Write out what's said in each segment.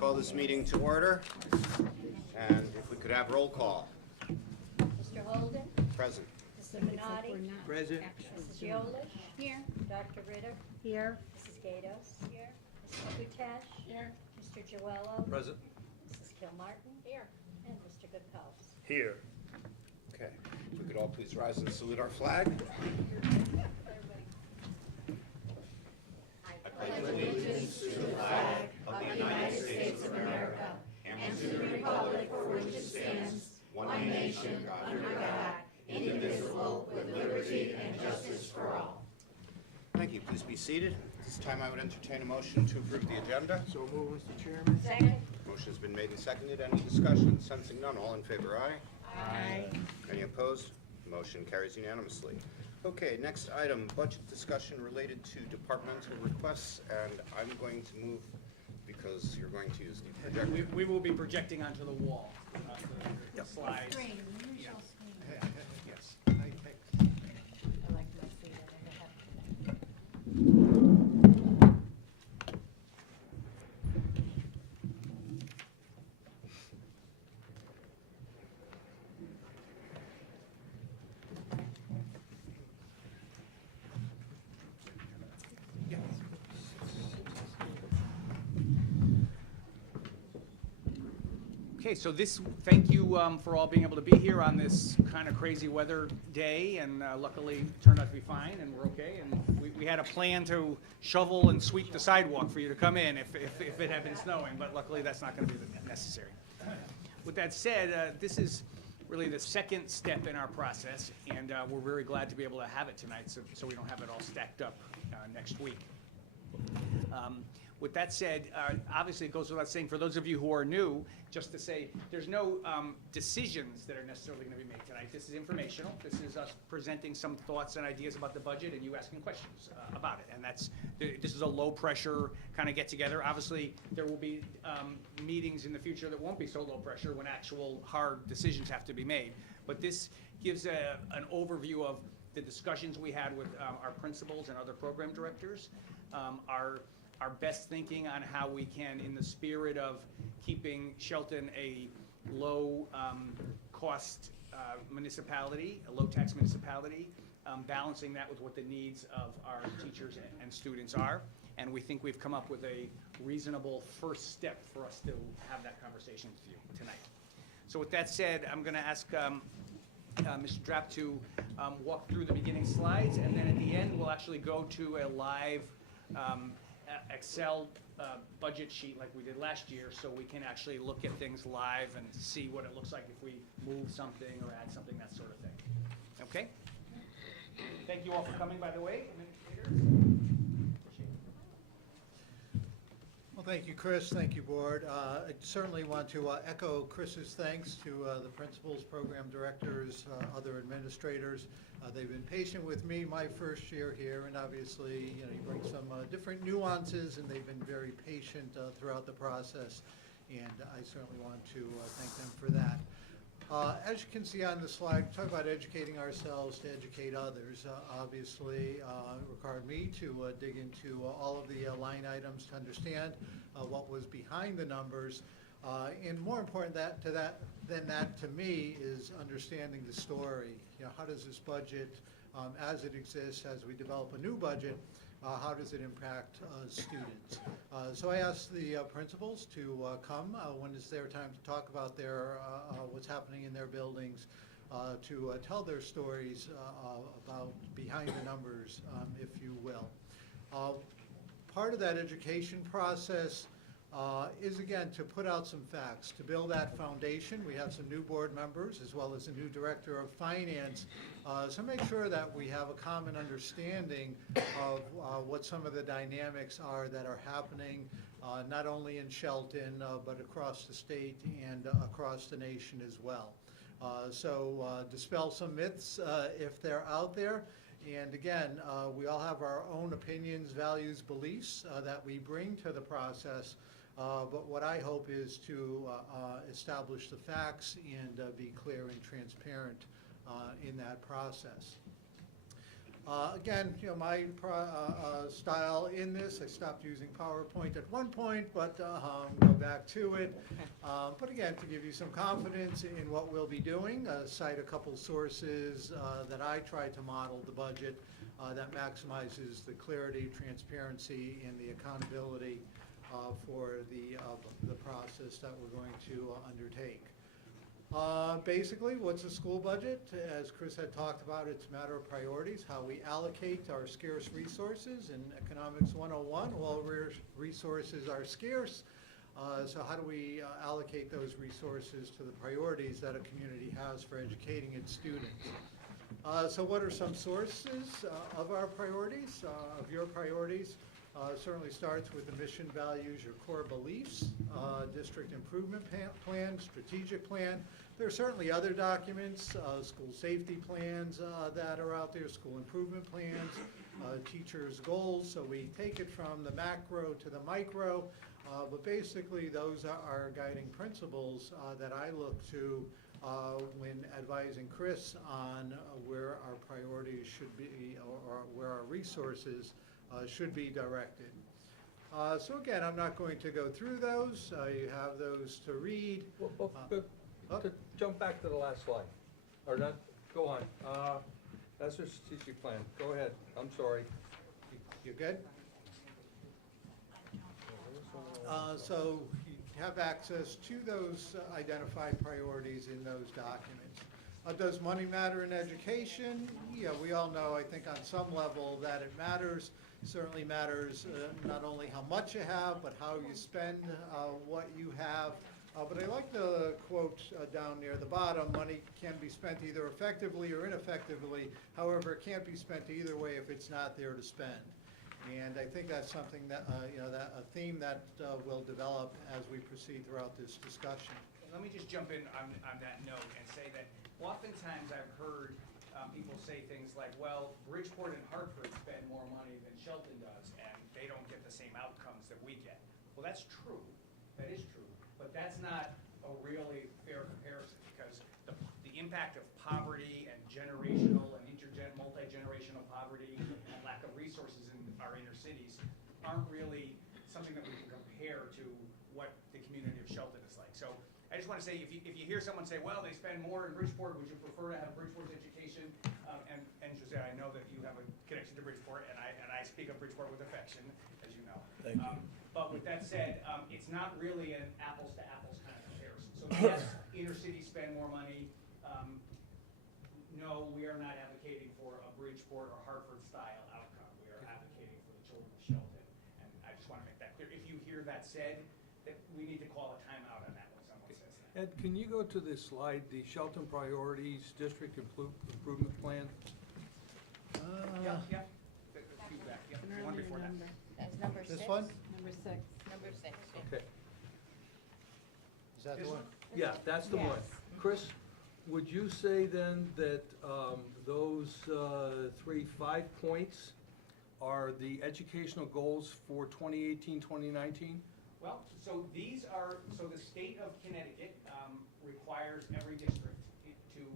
call this meeting to order, and if we could have roll call. Mr. Holden? Present. Mr. Minotti? Present. Mrs. Yolish? Here. Dr. Ritter? Here. Mrs. Gatos? Here. Mrs. Kutesh? Here. Mr. Joello? Present. Mrs. Kilmartin? Here. And Mr. Goodfellow? Here. Okay. If we could all please rise and salute our flag. Thank you. Please be seated. At this time, I would entertain a motion to approve the agenda. So move, Mr. Chairman. Second. Motion has been made and seconded. Any discussion? Sensing none, all in favor, aye. Aye. Any opposed? Motion carries unanimously. Okay, next item, budget discussion related to departmental requests, and I'm going to move because you're going to use the projector. We will be projecting onto the wall, the slides. Yes. I like my seat. I have Okay, so thank you for all being able to be here on this kind of crazy weather day, and luckily it turned out to be fine, and we're okay. And we had a plan to shovel and sweep the sidewalk for you to come in if it had been snowing, but luckily that's not going to be necessary. With that said, this is really the second step in our process, and we're very glad to be able to have it tonight so we don't have it all stacked up next week. With that said, obviously it goes without saying, for those of you who are new, just to say, there's no decisions that are necessarily going to be made tonight. This is informational. This is us presenting some thoughts and ideas about the budget and you asking questions about it. And this is a low pressure kind of get together. Obviously, there will be meetings in the future that won't be so low pressure when actual hard decisions have to be made. But this gives an overview of the discussions we had with our principals and other program directors, our best thinking on how we can, in the spirit of keeping Shelton a low cost municipality, a low tax municipality, balancing that with what the needs of our teachers and students are. And we think we've come up with a reasonable first step for us to have that conversation with you tonight. So with that said, I'm going to ask Mr. Drapp to walk through the beginning slides, and then at the end we'll actually go to a live Excel budget sheet like we did last year, so we can actually look at things live and see what it looks like if we move something or add something, that sort of thing. Okay? Thank you all for coming, by the way. Well, thank you, Chris. Thank you, Board. I certainly want to echo Chris's thanks to the principals, program directors, other administrators. They've been patient with me my first year here, and obviously, you bring some different nuances, and they've been very patient throughout the process, and I certainly want to thank them for that. As you can see on the slide, we talk about educating ourselves to educate others. Obviously, it required me to dig into all of the line items to understand what was behind the numbers. And more important than that to me is understanding the story. How does this budget, as it exists, as we develop a new budget, how does it impact students? So I asked the principals to come when it's their time to talk about what's happening in their buildings, to tell their stories about behind the numbers, if you will. Part of that education process is, again, to put out some facts, to build that foundation. We have some new board members as well as a new director of finance, so make sure that we have a common understanding of what some of the dynamics are that are happening, not only in Shelton, but across the state and across the nation as well. So dispel some myths if they're out there. And again, we all have our own opinions, values, beliefs that we bring to the process. But what I hope is to establish the facts and be clear and transparent in that process. Again, my style in this, I stopped using PowerPoint at one point, but go back to it. But again, to give you some confidence in what we'll be doing, cite a couple sources that I tried to model the budget that maximizes the clarity, transparency, and the accountability for the process that we're going to undertake. Basically, what's a school budget? As Chris had talked about, it's a matter of priorities, how we allocate our scarce resources. In Economics 101, all resources are scarce. So how do we allocate those resources to the priorities that a community has for educating its students? So what are some sources of our priorities, of your priorities? Certainly starts with the mission, values, your core beliefs, district improvement plan, strategic plan. There are certainly other documents, school safety plans that are out there, school improvement plans, teachers' goals. So we take it from the macro to the micro, but basically those are our guiding principles that I look to when advising Chris on where our priorities should be or where our resources should be directed. So again, I'm not going to go through those. You have those to read. To jump back to the last slide, or not, go on. That's our strategic plan. Go ahead. I'm sorry. You good? So you have access to those identified priorities in those documents. Does money matter in education? Yeah, we all know, I think on some level, that it matters. Certainly matters not only how much you have, but how you spend what you have. But I like the quote down near the bottom, money can be spent either effectively or ineffectively. However, it can't be spent either way if it's not there to spend. And I think that's something that, that a theme that will develop as we proceed throughout this discussion. Let me just jump in on that note and say that oftentimes I've heard people say things like, well, Bridgeport and Hartford spend more money than Shelton does, and they don't get the same outcomes that we get. Well, that's true. That is true. But that's not a really fair comparison, because the impact of poverty and generational and multi-generational poverty and lack of resources in our inner cities aren't really something that we can compare to what the community of Shelton is like. So I just want to say, if you hear someone say, well, they spend more in Bridgeport, would you prefer to have Bridgeport's education? And Jose, I know that you have a connection to Bridgeport, and I speak of Bridgeport with affection, as you know. Thank you. But with that said, it's not really an apples to apples kind of comparison. So yes, inner cities spend more money. No, we are not advocating for a Bridgeport or Hartford style outcome. We are advocating for the children of Shelton. And I just want to make that clear. If you hear that said, that we need to call a timeout on that when someone says that. Ed, can you go to this slide, the Shelton Priorities District Improvement Plan? Yeah. The feedback, yeah. The one before that. That's number This 6. one? Number 6. Number 6. Okay. Is that This the one? Yeah, that's the one. Yes. Chris, would you say then that those 5 points are the educational goals for 2018, 2019? Well, so the state of Connecticut requires every district to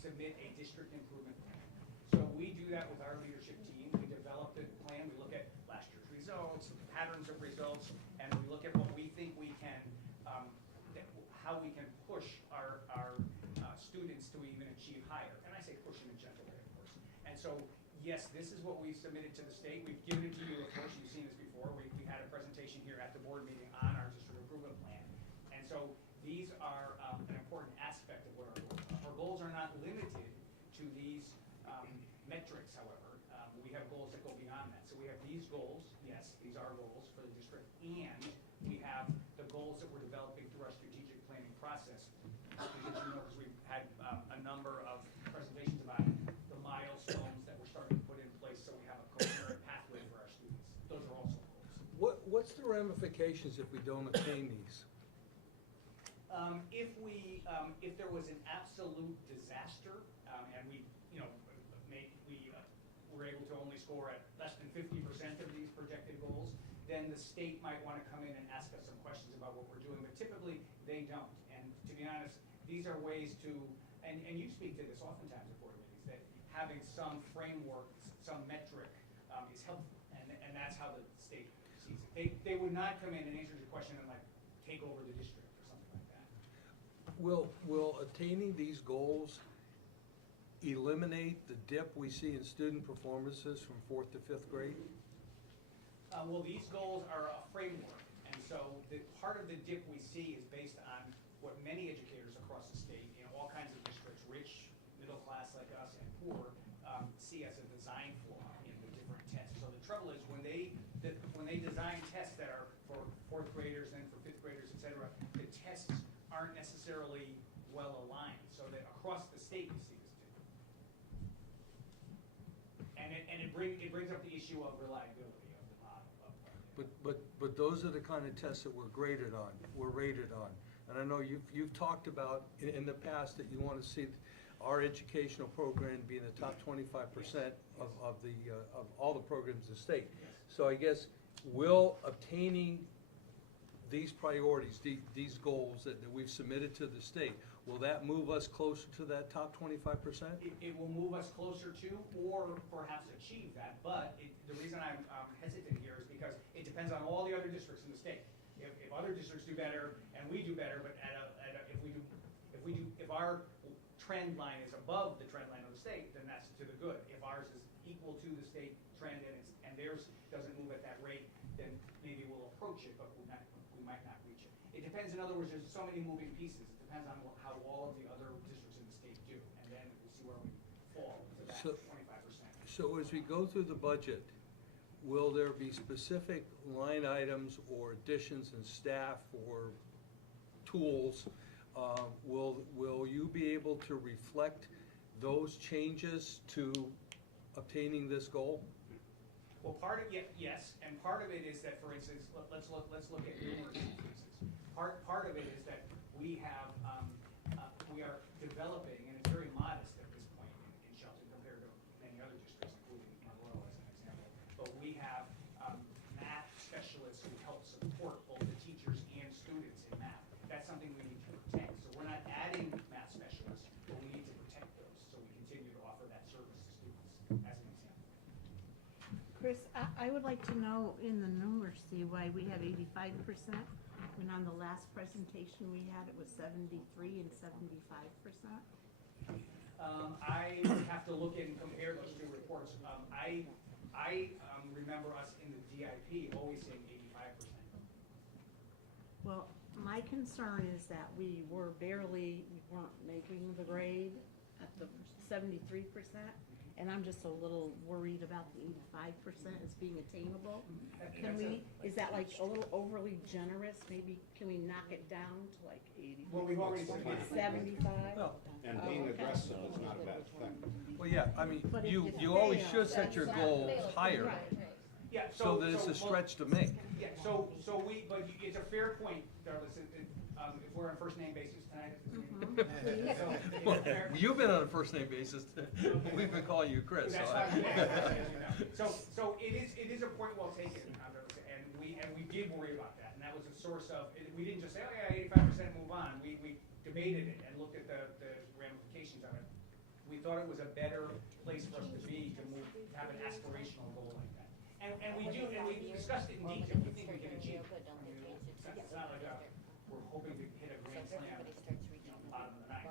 submit a district improvement plan. So we do that with our leadership team. We develop the plan. We look at last year's results, patterns of results, and we look at what we think we can, how we can push our students to even achieve higher. And I say push in a gentle way, of course. And so, yes, this is what we submitted to the state. We've given it to you, of course. You've seen this before. We had a presentation here at the board meeting on our district improvement plan. And so these are an important aspect of what our goals are. Our goals are not limited to these metrics, however. We have goals that go beyond that. So we have these goals. Yes, these are goals for the district. And we have the goals that we're developing through our strategic planning process. Because we've had a number of presentations about the milestones that we're starting to put in place, so we have a coherent pathway for our students. Those are also goals. What's the ramifications if we don't attain these? If there was an absolute disaster, and we were able to only score at less than 50% of these projected goals, then the state might want to come in and ask us some questions about what we're doing, but typically they don't. And to be honest, these are ways to, and you speak to this oftentimes at board meetings, that having some framework, some metric is helpful, and that's how the state sees it. They would not come in and answer your question and like take over the district or something like that. Will attaining these goals eliminate the dip we see in student performances from 4th to 5th grade? Well, these goals are a framework, and so the part of the dip we see is based on what many educators across the state, in all kinds of districts, rich, middle class like us, and poor, see as a design flaw in the different tests. So the trouble is when they design tests that are for 4th graders and for 5th graders, et cetera, the tests aren't necessarily well aligned, so that across the state you see this dip. And it brings up the issue of reliability of the model. But those are the kind of tests that we're rated on. And I know you've talked about in the past that you want to see our educational program be in the top 25% of all the programs in the state. So I guess will obtaining these priorities, these goals that we've submitted to the state, will that move us closer to that top 25%? It will move us closer to, or perhaps achieve that, but the reason I'm hesitant here is because it depends on all the other districts in the state. If other districts do better and we do better, but if our trend line is above the trend line of the state, then that's to the good. If ours is equal to the state trend and theirs doesn't move at that rate, then maybe we'll approach it, but we might not reach it. It depends, in other words, there's so many moving pieces. It depends on how all of the other districts in the state do, and then we'll see where we fall to that 25%. So as we go through the budget, will there be specific line items or additions in staff or tools? Will you be able to reflect those changes to obtaining this goal? Well, yes, and part of it is that, for instance, let's look at numeracy cases. Part of it is that we are developing, and it's very modest at this point in Shelton compared to many other districts, including Monroe as an example. But we have math specialists who help support both the teachers and students in math. That's something we need to protect. So we're not adding math specialists, but we need to protect those so we continue to offer that service to students, as an example. Chris, I would like to know in the numeracy why we have 85%, when on the last presentation we had, it was 73 and 75%. I have to look and compare those two reports. I remember us in the DIP always saying 85%. Well, my concern is that we weren't making the grade at the 73%, and I'm just a little worried about the 85% as being attainable. Is that like a little overly generous? Maybe, can we knock it down to like 80? Well, we've already submitted. 75? Well, And being aggressive is not a bad thing. Well, yeah, I mean, But if you you always fail, should set your goals higher, Yeah, so that it's a stretch to make. Yeah, but it's a fair point, Darlis, if we're on first name basis tonight. Well, you've been on a first name basis, we've been calling you Chris. That's so fine, I- so it is a point well taken, and we did worry about that, and that was a source of, we didn't just say, oh yeah, 85% move on, we debated it and looked at the ramifications of it. We thought it was a better place for us to be, to have an aspirational goal like that. And we discussed it in detail, we think we can achieve it. I mean, it's not like we're hoping to hit a grand slam, bottom of the ninth.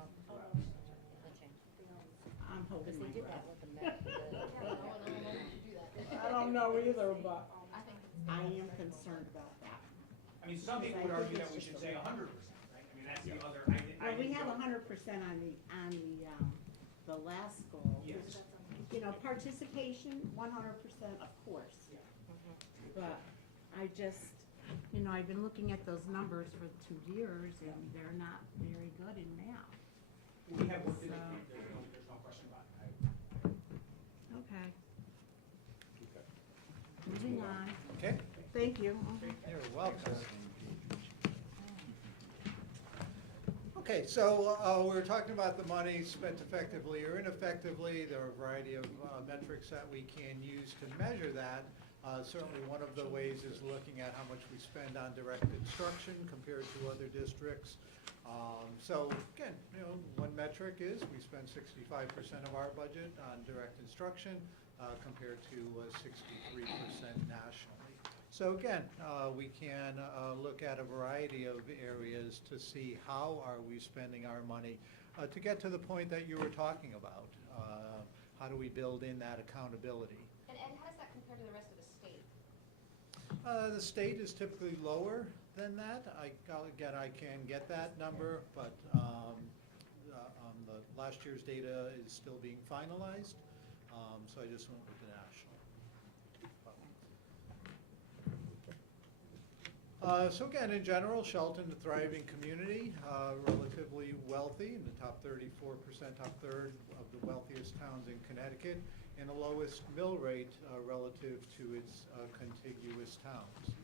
I'm hoping Because they did my that breath. with the I don't know either, but I am concerned about that. I mean, some people would argue that we should say 100%, right? I mean, that's the other, Well, we have 100% on the last goal. Yes. You know, participation, 100%, of course. Yeah. But I just, you know, I've been looking at those numbers for 2 years, and they're not very good in math. We have worked in it, So- there's no question about it. Okay, Okay. moving on. Okay, Thank you. you're welcome. Okay, so we're talking about the money spent effectively or ineffectively. There are a variety of metrics that we can use to measure that. Certainly one of the ways is looking at how much we spend on direct instruction compared to other districts. So again, one metric is we spend 65% of our budget on direct instruction compared to 63% nationally. So again, we can look at a variety of areas to see how are we spending our money to get to the point that you were talking about. How do we build in that accountability? And how does that compare to the rest of the state? The state is typically lower than that. Again, I can get that number, but the last year's data is still being finalized, so I just went with the national. So again, in general, Shelton, a thriving community, relatively wealthy, in the top 34%, top third of the wealthiest towns in Connecticut, and the lowest mill rate relative to its contiguous towns.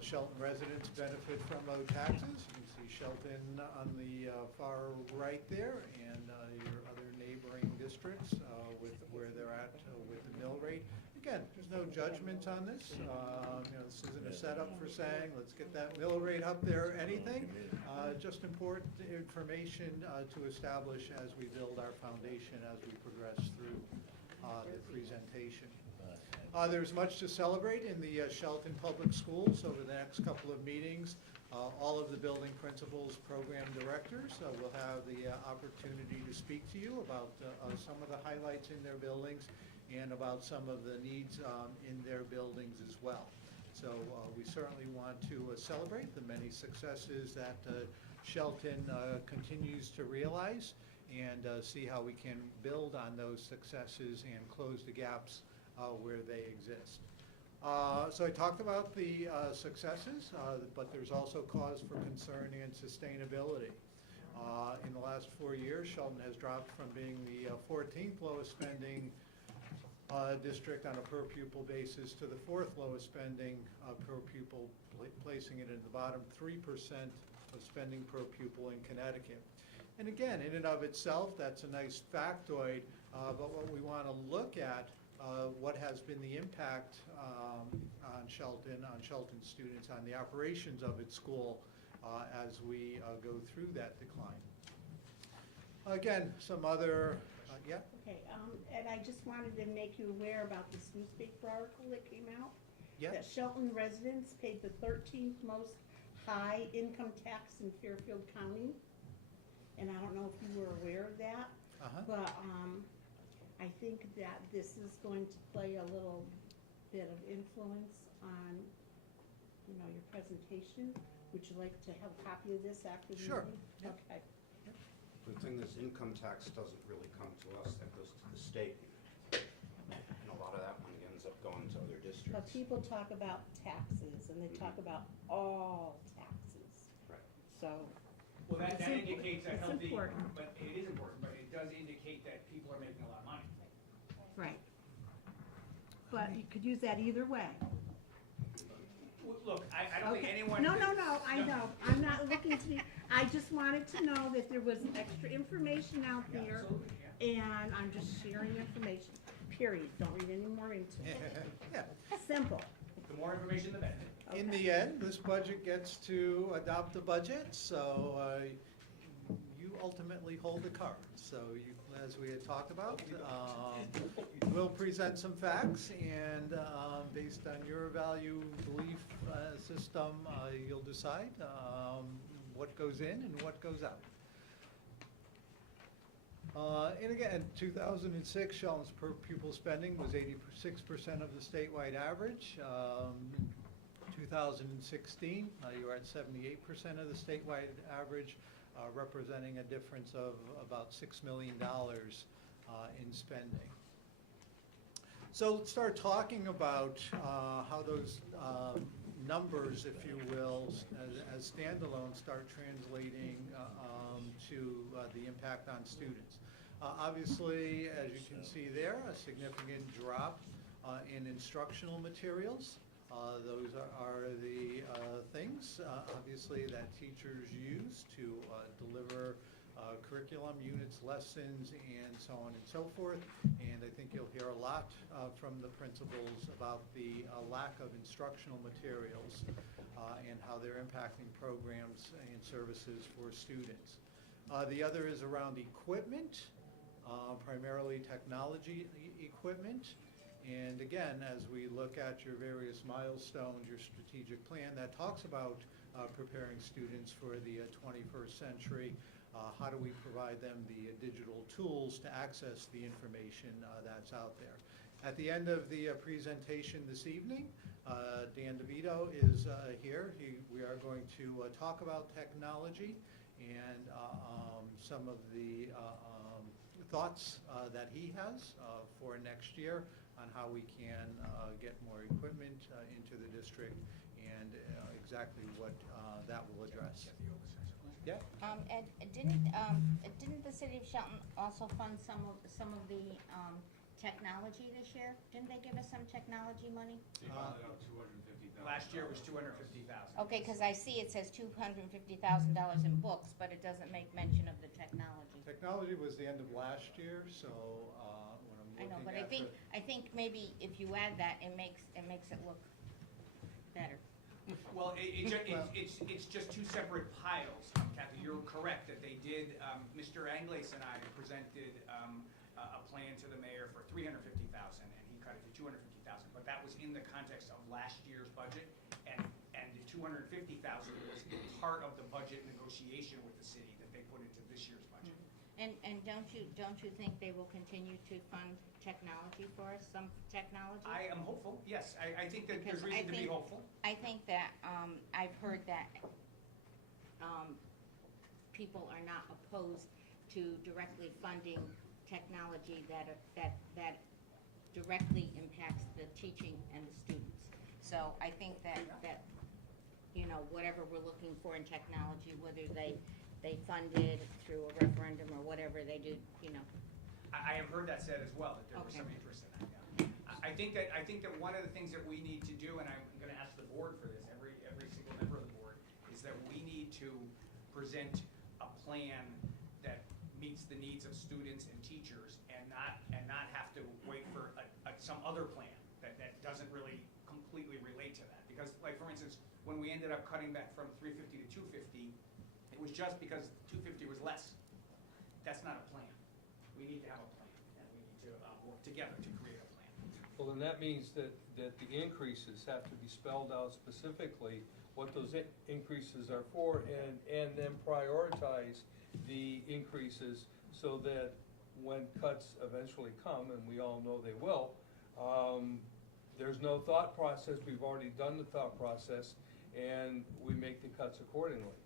Shelton residents benefit from low taxes. You can see Shelton on the far right there, and your other neighboring districts with where they're at with the mill rate. Again, there's no judgment on this. This isn't a setup for saying, let's get that mill rate up there or anything. Just important information to establish as we build our foundation, as we progress through the presentation. There's much to celebrate in the Shelton Public Schools over the next couple of meetings. All of the building principals, program directors will have the opportunity to speak to you about some of the highlights in their buildings and about some of the needs in their buildings as well. So we certainly want to celebrate the many successes that Shelton continues to realize and see how we can build on those successes and close the gaps where they exist. So I talked about the successes, but there's also cause for concern and sustainability. In the last 4 years, Shelton has dropped from being the 14th lowest spending district on a per pupil basis to the 4th lowest spending per pupil, placing it in the bottom 3% of spending per pupil in Connecticut. And again, in and of itself, that's a nice factoid, but what we want to look at what has been the impact on Shelton students, on the operations of its school as we go through that decline. Again, some other, yeah? Okay, and I just wanted to make you aware about this newspaper article that came out. Yeah. That Shelton residents paid the 13th most high income tax in Fairfield County. And I don't know if you were aware of that, but I think that this is going to play a little bit of influence on, your presentation. Would you like to have a copy of this after the Sure. meeting? Yeah. Okay. The thing is, income tax doesn't really come to us, that goes to the state. And a lot of that money ends up going to other But districts. people talk about taxes, and they talk about all taxes. Right. So, Well, that It's indicates a it's healthy, important. but it is important, but it does indicate that people are making a lot of money. right. But you could use that either way. Look, I don't think Okay. anyone. No, I know. I'm not looking to be, I just wanted to know that there was extra information out Yeah, there, absolutely, yeah. and I'm just sharing information, period. Don't read any more into it. Yeah. Simple. The more information, the better. In Okay. the end, this budget gets to adopt the budget, so you ultimately hold the cards. So you, as we had talked about, we'll present some facts, and based on your value belief system, you'll decide what goes in and what goes out. And again, 2006, Shelton's per pupil spending was 86% of the statewide average. 2016, you were at 78% of the statewide average, representing a difference of about $6 million in spending. So let's start talking about how those numbers, if you will, as standalone, start translating to the impact on students. Obviously, as you can see there, a significant drop in instructional materials. Those are the things, obviously, that teachers use to deliver curriculum, units, lessons, and so on and so forth. And I think you'll hear a lot from the principals about the lack of instructional materials and how they're impacting programs and services for students. The other is around equipment, primarily technology equipment. And again, as we look at your various milestones, your strategic plan, that talks about preparing students for the 21st century. How do we provide them the digital tools to access the information that's out there? At the end of the presentation this evening, Dan DeVito is here. We are going to talk about technology and some of the thoughts that he has for next year on how we can get more equipment into the district and exactly what that will address. Yeah? And didn't the city of Shelton also fund some of the technology this year? Didn't they give us some technology money? Last year was $250,000. Okay, because I see it says $250,000 in books, but it doesn't make mention of the technology. Technology was the end of last year, so when I'm I looking know, but at I think maybe if you add that, it makes it look better. Well, it's just two separate piles, Kathy. You're correct that they did, Mr. Anglace and I presented a plan to the mayor for $350,000, and he cut it to $250,000. But that was in the context of last year's budget, and the $250,000 was part of the budget negotiation with the city that they put into this year's budget. And don't you think they will continue to fund technology for us, some technology? I am hopeful, yes. I think that there's Because I reason to be think- hopeful. I think that, I've heard that people are not opposed to directly funding technology that directly impacts the teaching and the students. So I think that, you know, whatever we're looking for in technology, whether they fund it through a referendum or whatever they do, you know. I have heard that said as well, that there was Okay. some interest in that, yeah. I think that one of the things that we need to do, and I'm gonna ask the board for this, every single member of the board, is that we need to present a plan that meets the needs of students and teachers and not have to wait for some other plan that doesn't really completely relate to that. Because, like, for instance, when we ended up cutting back from 350 to 250, it was just because 250 was less. That's not a plan. We need to have a plan, and we need to work together to create a plan. Well, then that means that the increases have to be spelled out specifically, what those increases are for, and then prioritize the increases so that when cuts eventually come, and we all know they will, there's no thought process. We've already done the thought process, and we make the cuts accordingly.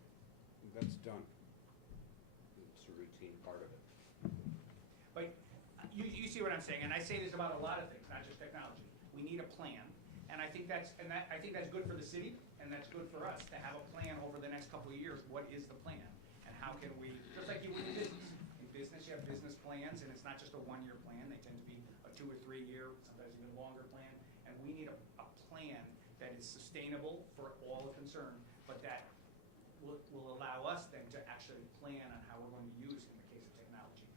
That's done. It's a routine part of it. But you see what I'm saying, and I say this about a lot of things, not just technology. We need a plan, and I think that's good for the city, and that's good for us to have a plan over the next couple of years. What is the plan, and how can we? Just like you would in business. In business, you have business plans, and it's not just a one-year plan. They tend to be a 2 or 3 year, sometimes even longer plan. And we need a plan that is sustainable for all concerned, but that will allow us then to actually plan on how we're going to use, in the case of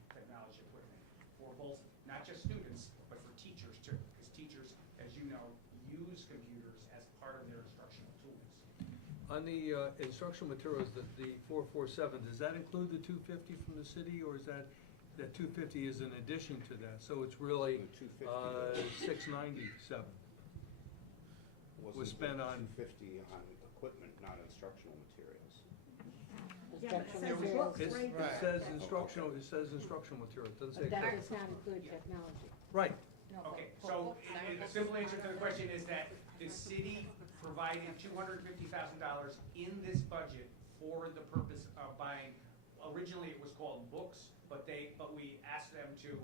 technology equipment, for both, not just students, but for teachers too. Because teachers, as you know, use computers as part of their instructional tools. On the instructional materials, the 447, does that include the 250 from the city, or is that 250 is in addition to that? So it's really The 250 697. Was spent on- 250 on equipment, not instructional materials. Yeah, but it says Instructional books It right there. says instructional, material, it doesn't say But that equipment. does not include technology. Right. No, Okay, but so books are- the simple answer to the question is that the city provided $250,000 in this budget for the purpose of buying, originally it was called books, but we asked them to,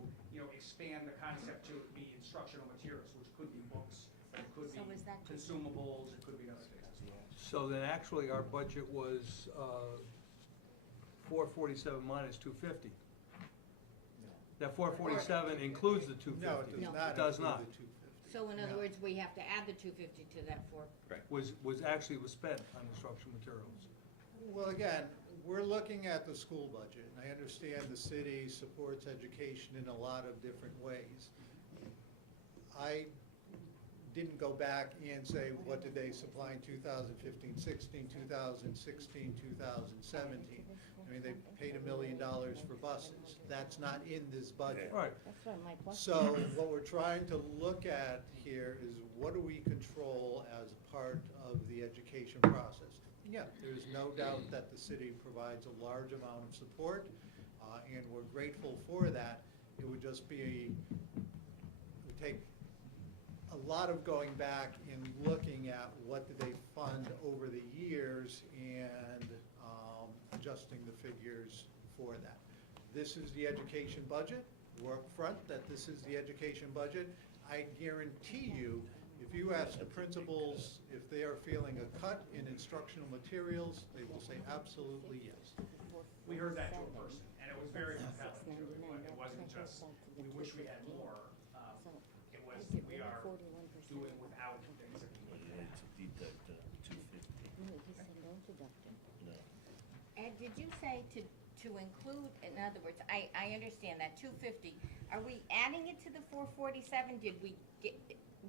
expand the concept to be instructional materials, which could be books, but it could be So is that- consumables, it could be other things. So then actually our budget was 447 minus 250. That 447 includes the 250. No, it does No. not It does include not. the 250. So in other No. words, we have to add the 250 to that 4. Was spent on instructional materials. Well, again, we're looking at the school budget, and I understand the city supports education in a lot of different ways. I didn't go back and say, what did they supply in 2015, 16, 2016, 2017? I mean, they paid $1 million for buses. That's not in this budget. Right. That's what my question. So what we're trying to look at here is what do we control as part of the education process? Yeah, there's no doubt that the city provides a large amount of support, and we're grateful for that. It would just be, it would take a lot of going back and looking at what did they fund over the years and adjusting the figures for that. This is the education budget. We're upfront that this is the education budget. I guarantee you, if you ask the principals if they are feeling a cut in instructional materials, they will say absolutely yes. We heard that to a person, and it was very compelling too. It wasn't just, we wish we had more. It was, we are doing without things that we wouldn't have. Deduct 250. Ed, did you say to include, in other words, I understand that 250, are we adding it to the 447? Did we get,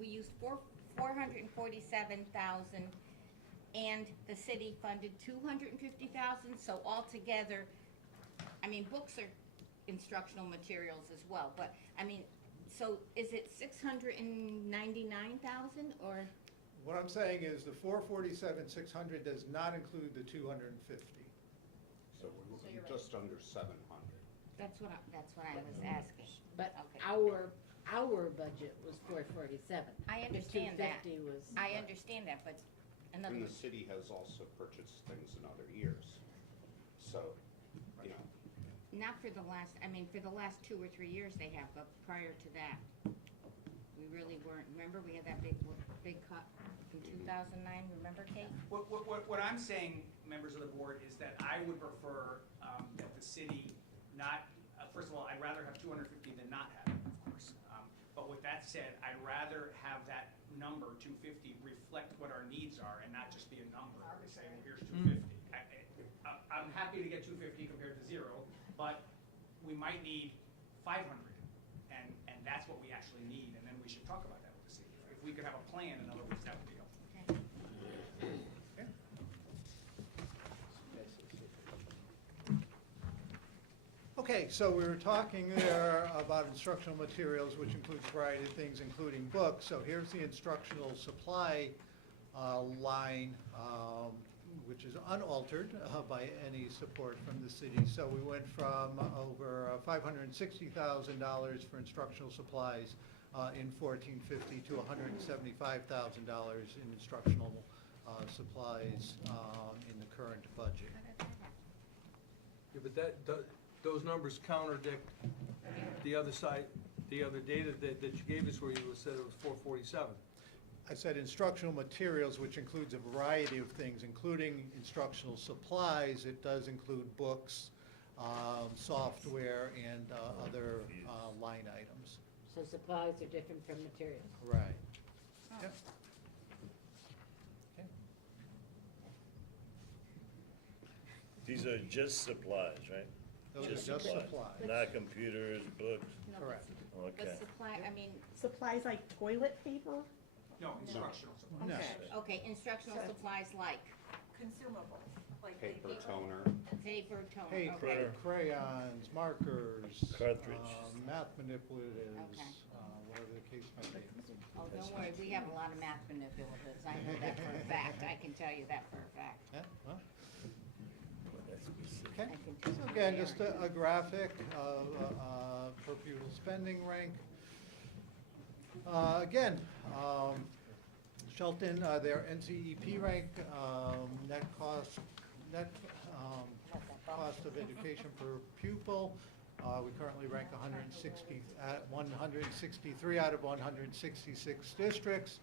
we used 447,000 and the city funded 250,000, so altogether, I mean, books are instructional materials as well, but, I mean, so is it 699,000 or? What I'm saying is the 447, 600 does not include the 250. So we're looking just under 700. That's what I was asking. But Okay. our budget was 447. I understand that. The 250 was. I understand that, but in other And the words, city has also purchased things in other years. So, you know, not for the last, I mean, for the last 2 or 3 years they have, but prior to that, we really weren't. Remember, we had that big cut in 2009, remember, Kate? What I'm saying, members of the board, is that I would prefer that the city not, first of all, I'd rather have 250 than not have it, of course. But with that said, I'd rather have that number, 250, reflect what our needs are and not just be a number. They say, well, here's 250. I'm happy to get 250 compared to 0, but we might need 500, and that's what we actually need, and then we should talk about that with the city. If we could have a plan, in other words, that would be helpful. Okay, so we were talking there about instructional materials, which includes a variety of things, including books. So here's the instructional supply line, which is unaltered by any support from the city. So we went from over $560,000 for instructional supplies in 1450 to $175,000 in instructional supplies in the current budget. Yeah, but those numbers contradict the other side, the other data that you gave us where you said it was 447. I said instructional materials, which includes a variety of things, including instructional supplies. It does include books, software, and other line items. So supplies are different from materials. Right. Yep. Okay. These are just supplies, right? Those are just supplies. Not computers, books. No, Correct. But Okay. supply, I mean, Supplies like toilet paper? No, instructional supplies. No. okay, instructional supplies like Consumables, like paper toner, paper, toner, Paper, okay. crayons, markers. Cartridge. Math manipulatives, Okay. whatever the case might be. Oh, don't worry, we have a lot of math manipulatives, I know that for a fact, I can tell you that for a fact. Yeah, well, That's specific. okay. I can tell So you again, they just are. a graphic of per pupil spending rank. Again, Shelton, their NCEP rank, net cost of education per pupil. We currently rank 163 out of 166 districts,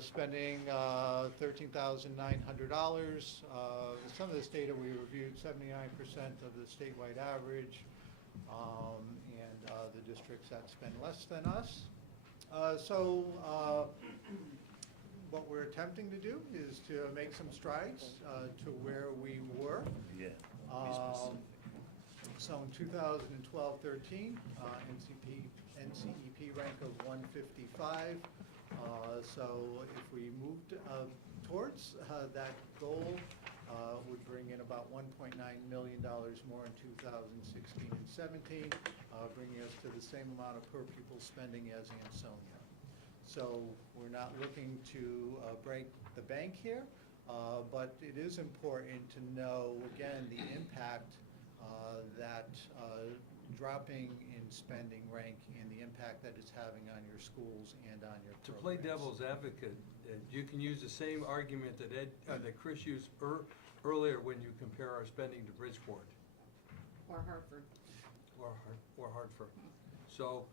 spending $13,900. Some of this data we reviewed, 79% of the statewide average, and the districts that spend less than us. So what we're attempting to do is to make some strides to where we were. Yeah. Be Um, specific. So in 2012-13, NCEP rank of 155. So if we moved towards that goal, would bring in about $1.9 million more in 2016 and 17, bringing us to the same amount of per pupil spending as Ansonia. So we're not looking to break the bank here, but it is important to know, again, the impact that dropping in spending rank and the impact that it's having on your schools and on your To play programs. devil's advocate, you can use the same argument that that Chris used earlier when you compare our spending to Bridgeport Or Hartford. or Hartford. So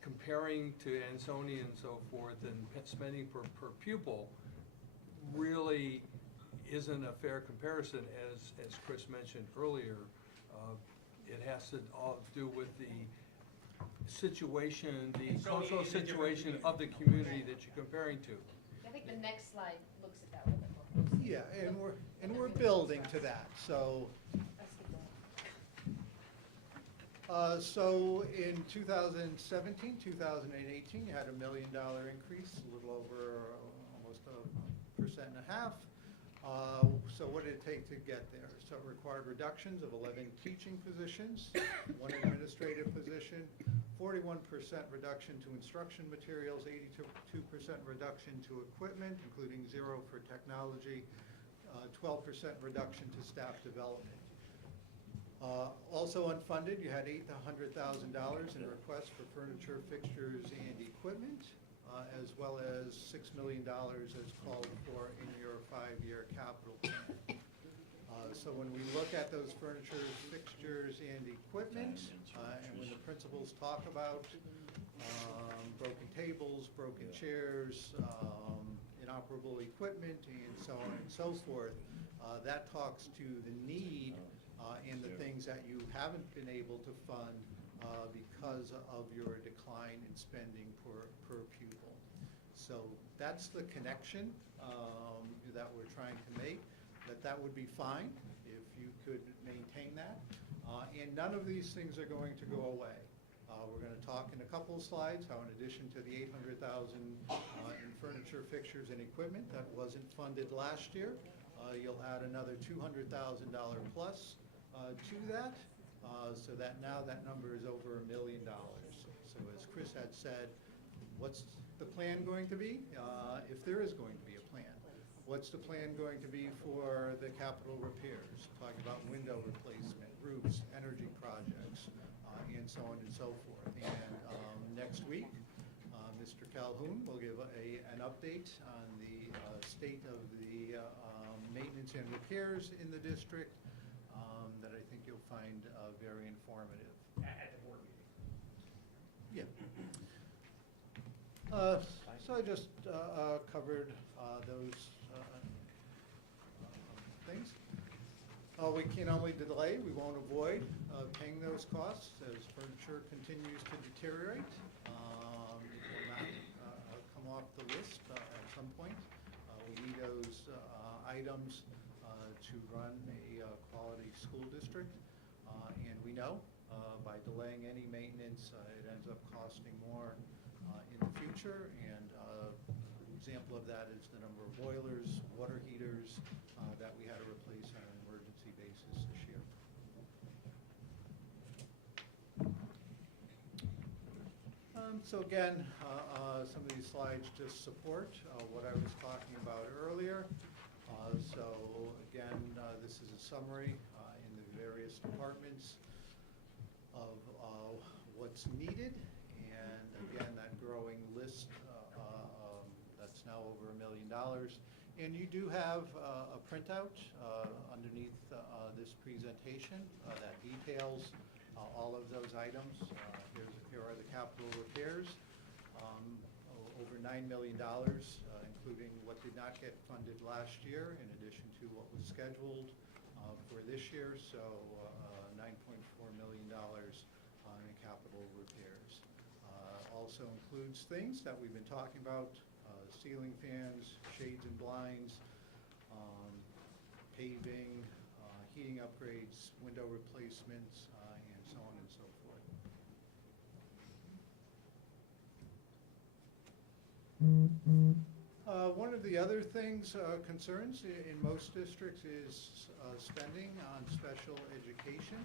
comparing to Ansonia and so forth and spending per pupil really isn't a fair comparison, as Chris mentioned earlier. It has to all do with the situation, the Ansonia cultural is a different situation community. of the community that you're comparing to. I think the next slide looks at that a little bit more closely. Yeah, and we're building to that, so. Let's keep going. So in 2017, 2018, you had $1 million increase, a little over almost 1.5%. So what did it take to get there? So it required reductions of 11 teaching positions, 1 administrative position, 41% reduction to instruction materials, 82% reduction to equipment, including 0 for technology, 12% reduction to staff development. Also unfunded, you had $800,000 in requests for furniture, fixtures, and equipment, as well as $6 million as called for in your 5-year capital plan. So when we look at those furniture, fixtures, and equipment, and when the principals talk about broken tables, broken chairs, inoperable equipment, and so on and so forth, that talks to the need and the things that you haven't been able to fund because of your decline in spending per pupil. So that's the connection that we're trying to make, that would be fine if you could maintain that. And none of these things are going to go away. We're going to talk in a couple of slides how in addition to the $800,000 in furniture, fixtures, and equipment that wasn't funded last year, you'll add another $200,000 plus to that, so that now that number is over $1 million. So as Chris had said, what's the plan going to be, if there is going to be a plan? What's the plan going to be for the capital repairs? Talking about window replacement, roofs, energy projects, and so on and so forth. And next week, Mr. Calhoun will give an update on the state of the maintenance and repairs in the district that I think you'll find very informative. At the board meeting. Yeah. So I just covered those things. We can only delay, we won't avoid paying those costs as furniture continues to deteriorate. It will not come off the list at some point. We need those items to run a quality school district. And we know by delaying any maintenance, it ends up costing more in the future. And an example of that is the number of boilers, water heaters that we had to replace on an emergency basis this year. So again, some of these slides just support what I was talking about earlier. So again, this is a summary in the various departments of what's needed. And again, that growing list that's now over $1 million. And you do have a printout underneath this presentation that details all of those items. Here are the capital repairs, over $9 million, including what did not get funded last year, in addition to what was scheduled for this year. So $9.4 million in capital repairs. Also includes things that we've been talking about, ceiling fans, shades and blinds, paving, heating upgrades, window replacements, and so on and so forth. One of the other things, concerns in most districts is spending on special education.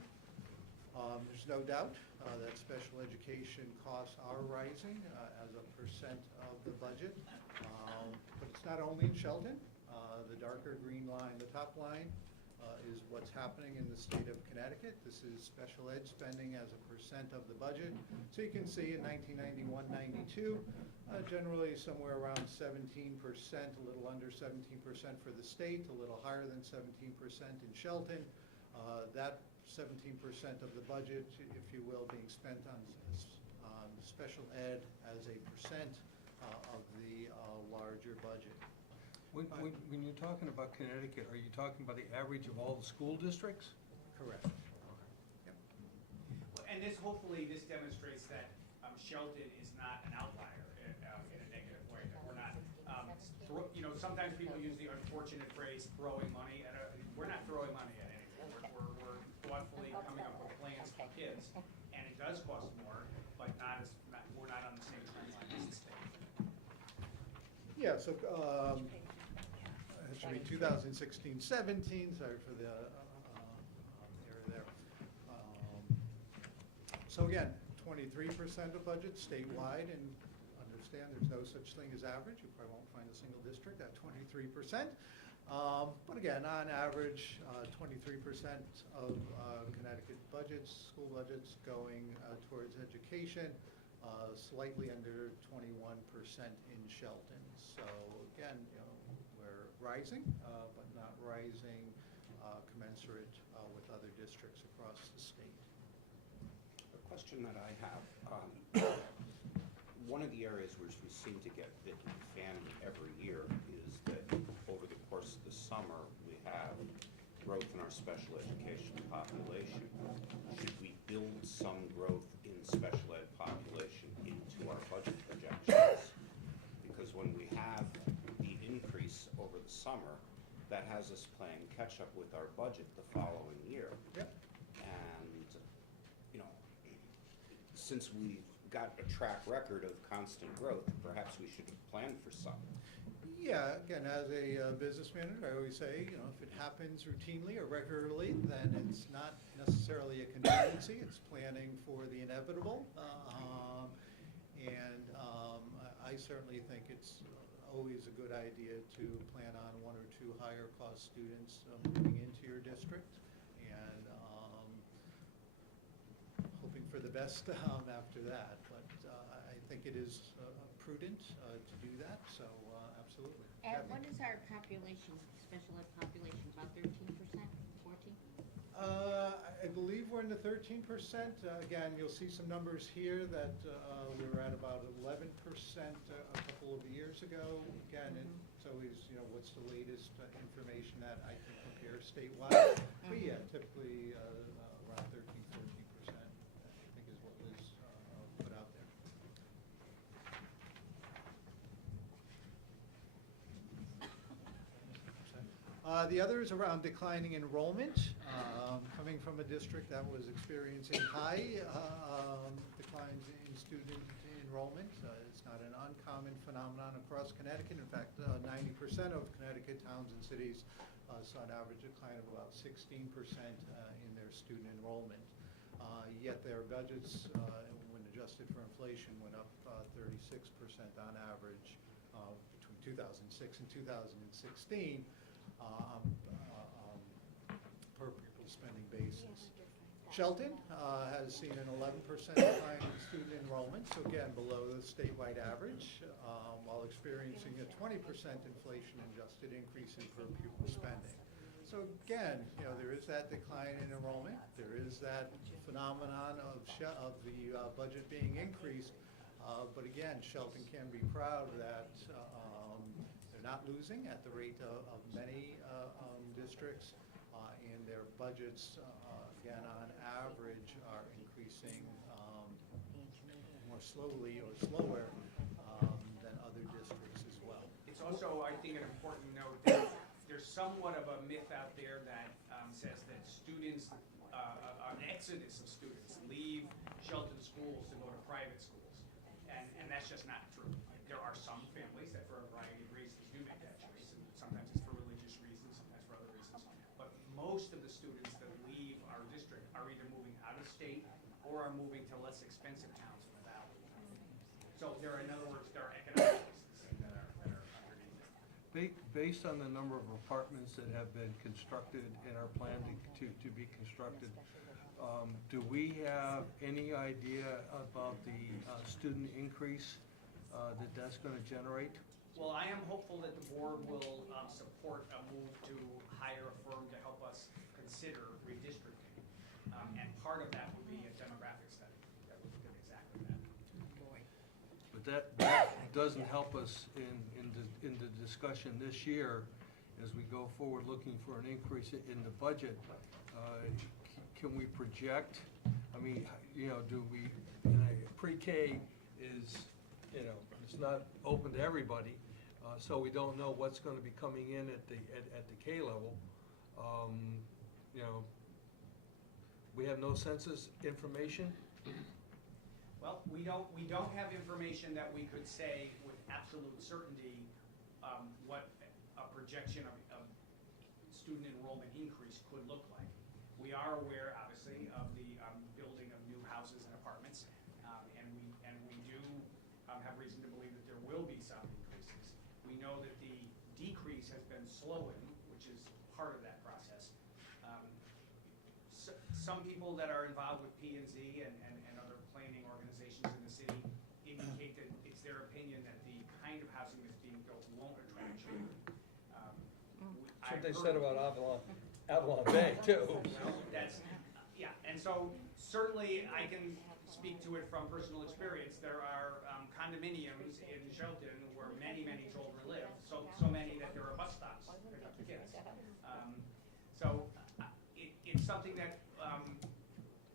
There's no doubt that special education costs are rising as a percent of the budget. But it's not only in Shelton. The darker green line, the top line, is what's happening in the state of Connecticut. This is special ed spending as a percent of the budget. So you can see in 1991-92, generally somewhere around 17%, a little under 17% for the state, a little higher than 17% in Shelton. That 17% of the budget, if you will, being spent on special ed as a percent of the larger budget. When you're talking about Connecticut, are you talking about the average of all the school districts? Correct. Yep. And hopefully, this demonstrates that Shelton is not an outlier in a negative way. That we're not, sometimes people use the unfortunate phrase "throwing money" at we're not throwing money at anything. We're thoughtfully coming up with plans for kids, and it does cost more, but we're not on the same trend line as the state. Yeah, so, it should be 2016-17, sorry for the error there. So again, 23% of budget statewide, and understand there's no such thing as average. You probably won't find a single district at 23%. But again, on average, 23% of Connecticut budgets, school budgets going towards education, slightly under 21% in Shelton. So again, we're rising, but not rising commensurate with other districts across the state. A question that I have, one of the areas where we seem to get bit and fanny every year is that over the course of the summer, we have growth in our special education population. Should we build some growth in special ed population into our budget projections? Because when we have the increase over the summer, that has us playing catch up with our budget the following year. Yep. And, since we've got a track record of constant growth, perhaps we should plan for some. Yeah, again, as a business manager, I always say, if it happens routinely or regularly, then it's not necessarily a contingency. It's planning for the inevitable. I certainly think it's always a good idea to plan on one or two higher cost students moving into your district, and hoping for the best after that. But I think it is prudent to do that, so absolutely. And what is our population, special ed population, about 13%, 14%? I believe we're in the 13%. Again, you'll see some numbers here that we were at about 11% a couple of years ago. Again, it's always, what's the latest information that I can compare statewide. But yeah, typically around 13, 14%, I think is what was put out there. The other is around declining enrollment. Coming from a district that was experiencing high declines in student enrollment, it's not an uncommon phenomenon across Connecticut. In fact, 90% of Connecticut towns and cities saw an average decline of about 16% in their student enrollment. Yet their budgets, when adjusted for inflation, went up 36% on average between 2006 and 2016. Per pupil spending basis. Shelton has seen an 11% decline in student enrollment, so again below the statewide average, while experiencing a 20% inflation-adjusted increase in per pupil spending. So again, there is that decline in enrollment. There is that phenomenon of the budget being increased, but again, Shelton can be proud that they're not losing at the rate of many districts, and their budgets, again, on average, are increasing more slowly or slower than other districts as well. also, I think, an important note that there's somewhat of a myth out there that says that students, an exodus of students leave sheltered schools to go to private schools. And that's just not true. There are some families that for a variety of reasons do make that choice. And sometimes it's for religious reasons, sometimes for other reasons. But most of the students that leave our district are either moving out of state or are moving to less expensive towns in the valley. So there are, in other words, there are economic reasons that are underneath it. Based on the number of apartments that have been constructed and are planned to be constructed, do we have any idea about the student increase that that's going to generate? Well, I am hopeful that the board will support a move to hire a firm to help us consider redistricting. And part of that would be a demographic study that would look at exactly that. But that doesn't help us in the discussion this year as we go forward looking for an increase in the budget. Can we project? I mean, do we, pre-K is, it's not open to everybody, so we don't know what's going to be coming in at the K level. We have no census information. Well, we don't have information that we could say with absolute certainty what a projection of student enrollment increase could look like. We are aware, obviously, of the building of new houses and apartments, and we do have reason to believe that there will be some increases. We know that the decrease has been slowing, which is part of that process. Some people that are involved with P&Z and other planning organizations in the city indicate that it's their opinion that the kind of housing that's being built won't attract children. That's what they said about Avalon Bay, too. Well, that's, yeah, and so certainly I can speak to it from personal experience. There are condominiums in Shelton where many, many children live, so many that there are bus stops to pick up the kids. It's something that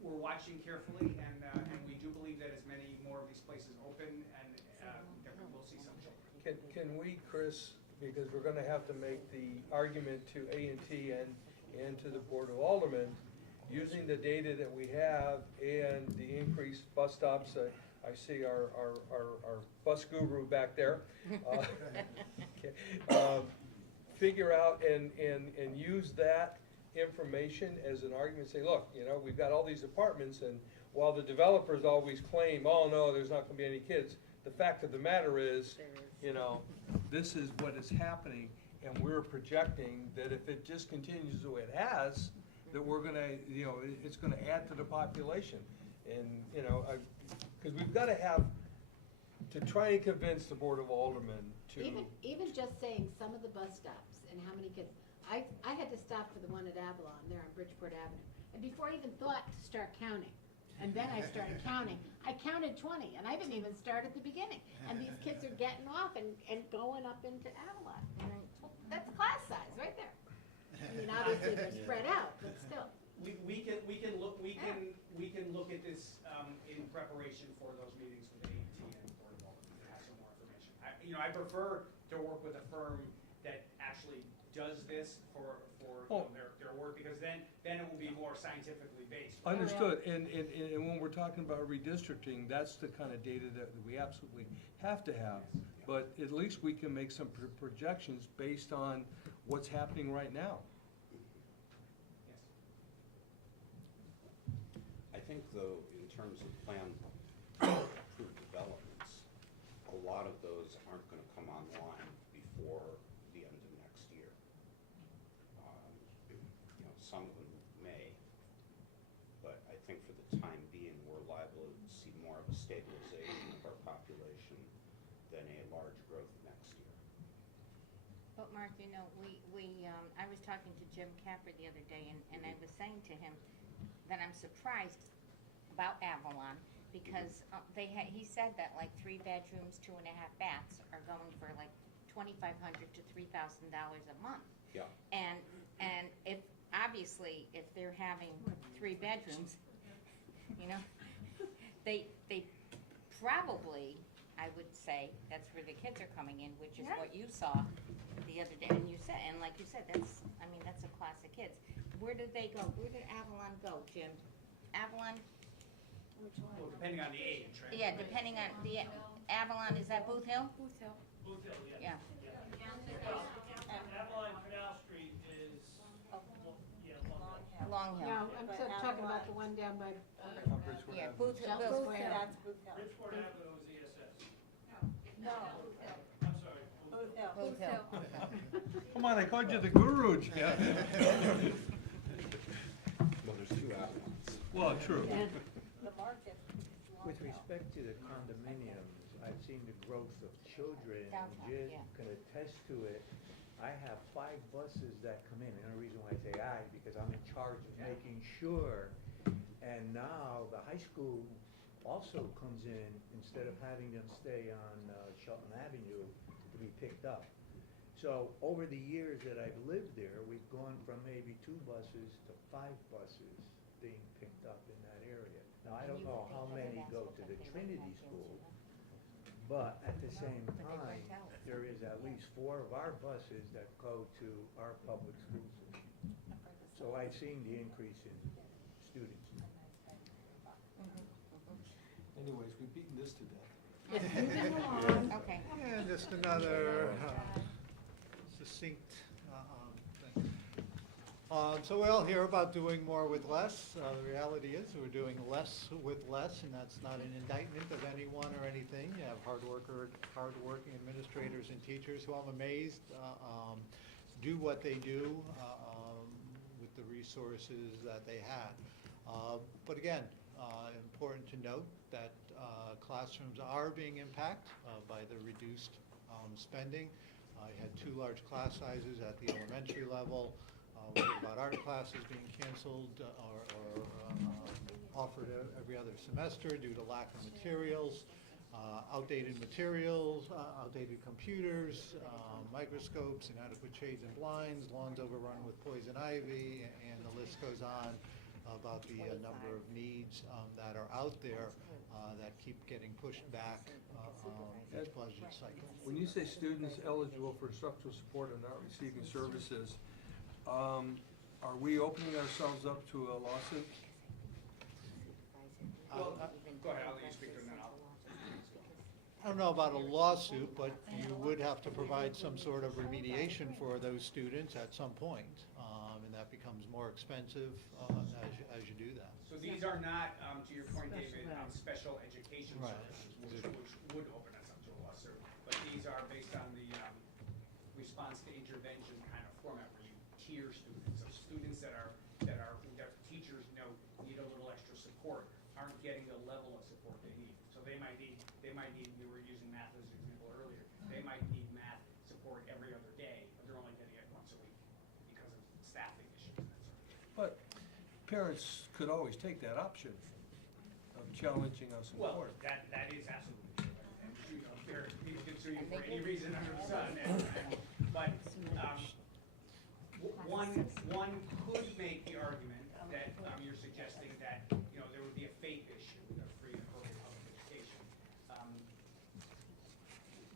we're watching carefully, and we do believe that as many more of these places open, and that we will see some children. Can we, Chris, because we're going to have to make the argument to A&T and to the Board of Aldermen, using the data that we have and the increased bus stops, I see our bus guru back there. Figure out and use that information as an argument, say, look, we've got all these apartments, and while the developers always claim, oh no, there's not going to be any kids, the fact of the matter is, this is what is happening, and we're projecting that if it just continues the way it has, that we're going to, it's going to add to the population. And, because we've got to have, to try and convince the Board of Aldermen to. Even just saying some of the bus stops and how many kids. I had to stop for the one at Avalon there on Bridgeport Avenue. And before I even thought to start counting, and then I started counting, I counted 20, and I didn't even start at the beginning. And these kids are getting off and going up into Avalon. Well, that's class size right there. I mean, obviously they're spread out, but still. We can look at this in preparation for those meetings with A&T and Board of Aldermen to have some more information. I prefer to work with a firm that actually does this for their work, because then it will be more scientifically based. Understood, and when we're talking about redistricting, that's the kind of data that we absolutely have to have. But at least we can make some projections based on what's happening right now. I think, though, in terms of planned approved developments, a lot of those aren't going to come online before the end of next year. Some of them may, but I think for the time being, we're liable to see more of a stabilization of our population than a large growth next year. But Mark, I was talking to Jim Capper the other day, and I was saying to him that I'm surprised about Avalon, because he said that like 3 bedrooms, 2.5 baths are going for like $2,500 to $3,000 a month. Yeah. And if they're having 3 bedrooms, they probably, I would say that's where the kids are coming in, which is Yeah. what you saw the other day. And you said, and like you said, that's, I mean, that's a class of kids. Where did they go? Where did Avalon go, Jim? Avalon? Well, depending on the age, right? Yeah, depending on the, Avalon, is that Booth Hill? Booth Hill. Booth Hill, Yeah. Avalon Canal Street is, Long Hill. No, I'm still talking about the one down by, Yeah, Booth Hill. Bell Booth- Square. That's Booth Hill. Bridgeport Avenue is ESS. No. I'm sorry. Booth Hill. Booth Hill. Come on, I called you the guru, Jeff. Well, there's two Avalons. Well, true. The market. With respect to the condominiums, I've seen the growth of children, and Downtown, Jim yeah. can attest to it. I have 5 buses that come in, and the reason why I say I, because I'm in charge of making sure. And now the high school also comes in, instead of having them stay on Shelton Avenue to be picked up. So over the years that I've lived there, we've gone from maybe 2 buses to 5 buses being picked up in that area. Now, I don't know how many go to the Trinity School, but at the same time, there is at least 4 of our buses that go to our public school system. So I've seen the increase in students. Anyways, we've beaten this to death. moving along. Okay. And just another succinct thing. So we all hear about doing more with less. The reality is we're doing less with less, and that's not an indictment of anyone or anything. You have hardworking administrators and teachers who I'm amazed do what they do with the resources that they had. But again, important to note that classrooms are being impacted by the reduced spending. I had 2 large class sizes at the elementary level. We heard about art classes being canceled or offered every other semester due to lack of materials, outdated computers, microscopes, inadequate shades and blinds, lawns overrun with poison ivy, and the list goes on about the number of needs that are out there that keep getting pushed back each budget cycle. When you say students eligible for instructional support and not receiving services, are we opening ourselves up to a lawsuit? Well, go ahead, I'll let you speak to it, and then I'll. I don't know about a lawsuit, but you would have to provide some sort of remediation for those students at some point, and that becomes more expensive as you do that. So these are not, to your point, David, special education Right. services, which would open us up to a lawsuit. But these are based on the response to intervention kind of format where you tier students. So students that teachers know need a little extra support aren't getting the level of support they need. So they might need, we were using math as an example earlier, they might need math support every other day, but they're only getting it once a week because of staffing issues and that sort of thing. But parents could always take that option of challenging us in Well, court. that is absolutely true. And, people can sue you And for they any do. reason under the sun. But one could make the argument that you're suggesting that, there would be a faith issue with a free and appropriate public education.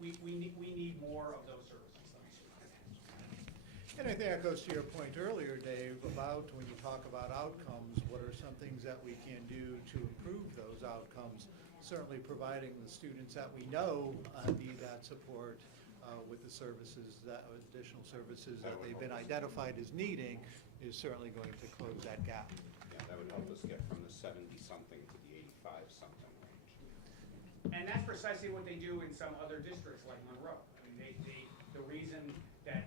We need more of those services, let me say. And I think that goes to your point earlier, Dave, about when you talk about outcomes, what are some things that we can do to improve those outcomes? Certainly providing the students that we know need that support with the services, additional services that they've been identified as needing is certainly going to close that gap. Yeah, that would help us get from the 70-something to the 85-something range. And that's precisely what they do in some other districts like Monroe. I mean, the reason that,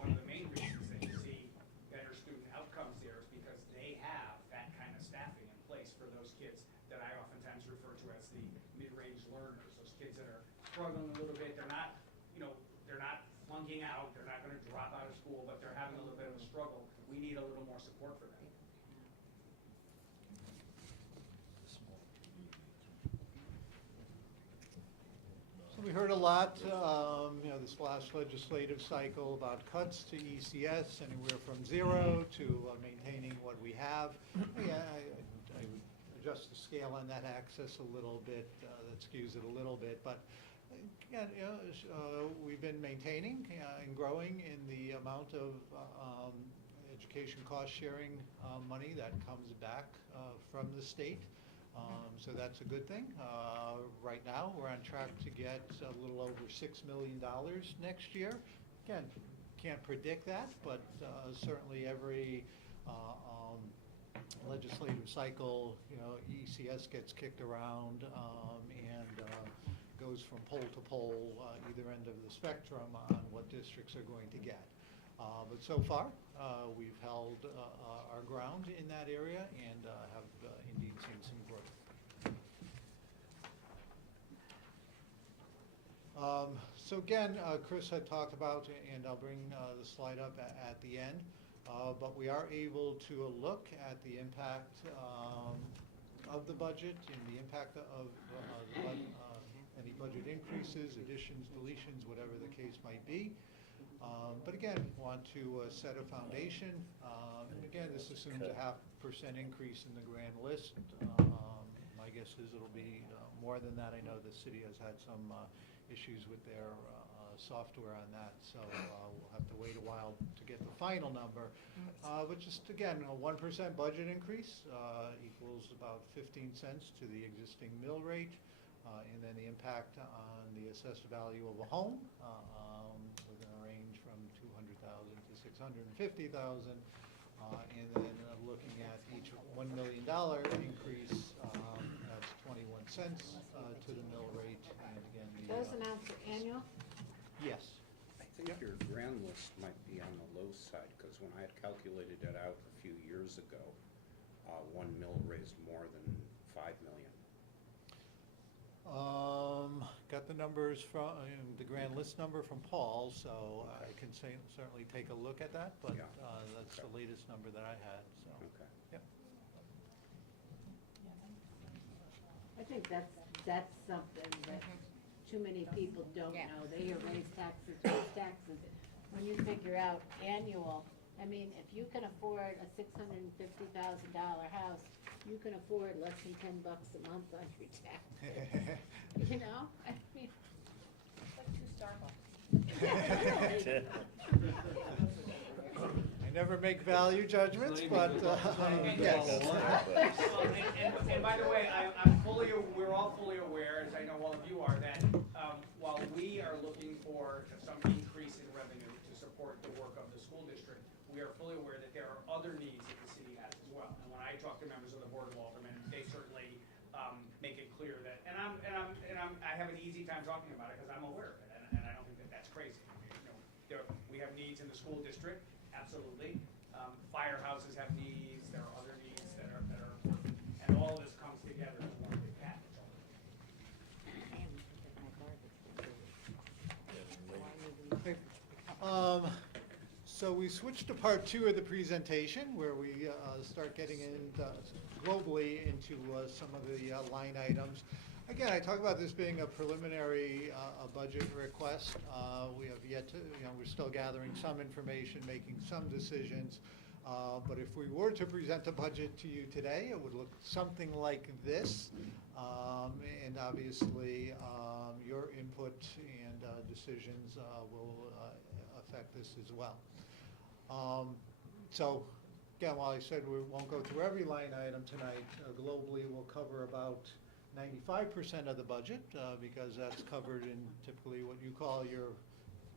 one of the main reasons that you see better student outcomes there is because they have that kind of staffing in place for those kids that I oftentimes refer to as the mid-range learners, those kids that are struggling a little bit. They're not, they're not flunking out, they're not gonna drop out of school, but they're having a little bit of a struggle. We need a little more support for them. So we heard a lot, this last legislative cycle about cuts to ECS, anywhere from 0 to maintaining what we have. Yeah, I would adjust the scale on that axis a little bit, that skews it a little bit, but again, we've been maintaining and growing in the amount of education cost sharing money that comes back from the state. So that's a good thing. Right now, we're on track to get a little over $6 million next year. Again, can't predict that, but certainly every legislative cycle, ECS gets kicked around and goes from pole to pole, either end of the spectrum on what districts are going to get. But so far, we've held our ground in that area and have indeed seen some growth. So again, Chris had talked about, and I'll bring the slide up at the end, but we are able to look at the impact of the budget and the impact of any budget increases, additions, deletions, whatever the case might be. But again, want to set a foundation. And again, this assumes a 0.5% increase in the grand list. My guess is it'll be more than that. I know the city has had some issues with their software on that, so we'll have to wait a while to get the final number. But just again, a 1% budget increase equals about 15 cents to the existing mill rate, and then the impact on the assessed value of a home within a range from $200,000 to $650,000, and then looking at each $1 million increase, that's 21 cents to the mill rate, and again the Those amounts are annual? yes. I think your grand list might be on the low side, because when I had calculated it out a few years ago, 1 mill raised more than 5 million. Got the numbers from, the grand list number from Paul, so I can certainly take a look at that, but Yeah. that's the latest number that I had, so. Okay. Yep. I think that's something that too many people don't Yeah. know. They hear raise taxes, raise taxes. When you figure out annual, I mean, if you can afford a $650,000 house, you can afford less than $10 a month on your tax. You know, I mean. It's like 2 Starbucks. I never make value judgments, but, yes. And by the way, we're all fully aware, as I know all of you are, that while we are looking for some increase in revenue to support the work of the school district, we are fully aware that there are other needs that the city has as well. And when I talk to members of the Board of Aldermen, they certainly make it clear that, I have an easy time talking about it because I'm aware of it, and I don't think that that's crazy. We have needs in the school district, absolutely. Firehouses have needs, there are other needs that are important, and all of this comes together as one big package. So we switched to part 2 of the presentation, where we start getting globally into some of the line items. Again, I talk about this being a preliminary budget request. We have yet to, we're still gathering some information, making some decisions. But if we were to present a budget to you today, it would look something like this. And obviously, your input and decisions will affect this as well. So again, while I said we won't go through every line item tonight, globally we'll cover about 95% of the budget because that's covered in typically what you call your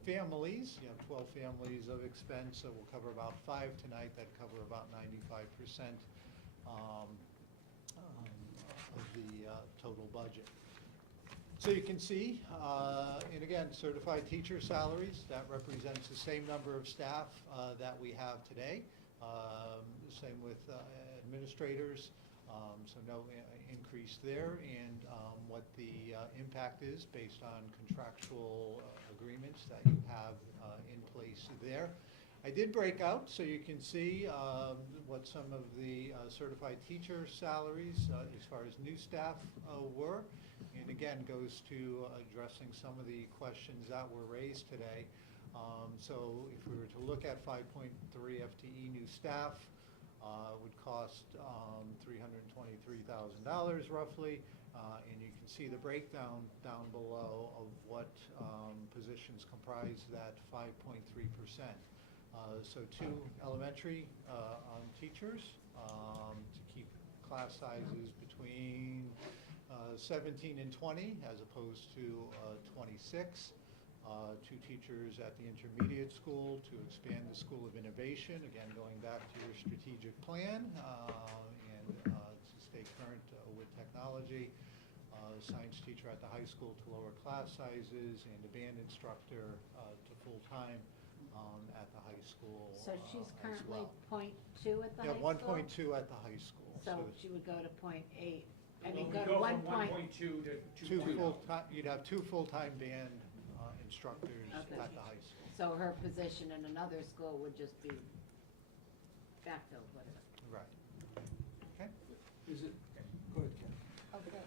families. You have 12 families of expense, so we'll cover about 5 tonight that cover about 95% of the total budget. So you can see, and again, certified teacher salaries, that represents the same number of staff that we have today. Same with administrators, so no increase there. And what the impact is based on contractual agreements that you have in place there. I did break out so you can see what some of the certified teacher salaries as far as new staff were. And again, goes to addressing some of the questions that were raised today. So if we were to look at 5.3 FTE new staff, Would cost $323,000 roughly, and you can see the breakdown down below of what positions comprise that 5.3%. So 2 elementary teachers to keep class sizes between 17 and 20 as opposed to 26. 2 teachers at the intermediate school to expand the School of Innovation, again going back to your strategic plan and to stay current with technology. Science teacher at the high school to lower class sizes, and a band instructor to full-time at the high school. So she's as currently well. .2 at the high Yeah, school? 1.2 at the high school. So she would go to .8, I Well, mean, we go to go 1 from point. 1.2 to 2 2.0. full-time, you'd have 2 full-time band instructors Okay. at the high school. So her position in another school would just be backfilled, whatever. Right. Okay. Is it, go ahead, Ken. Okay,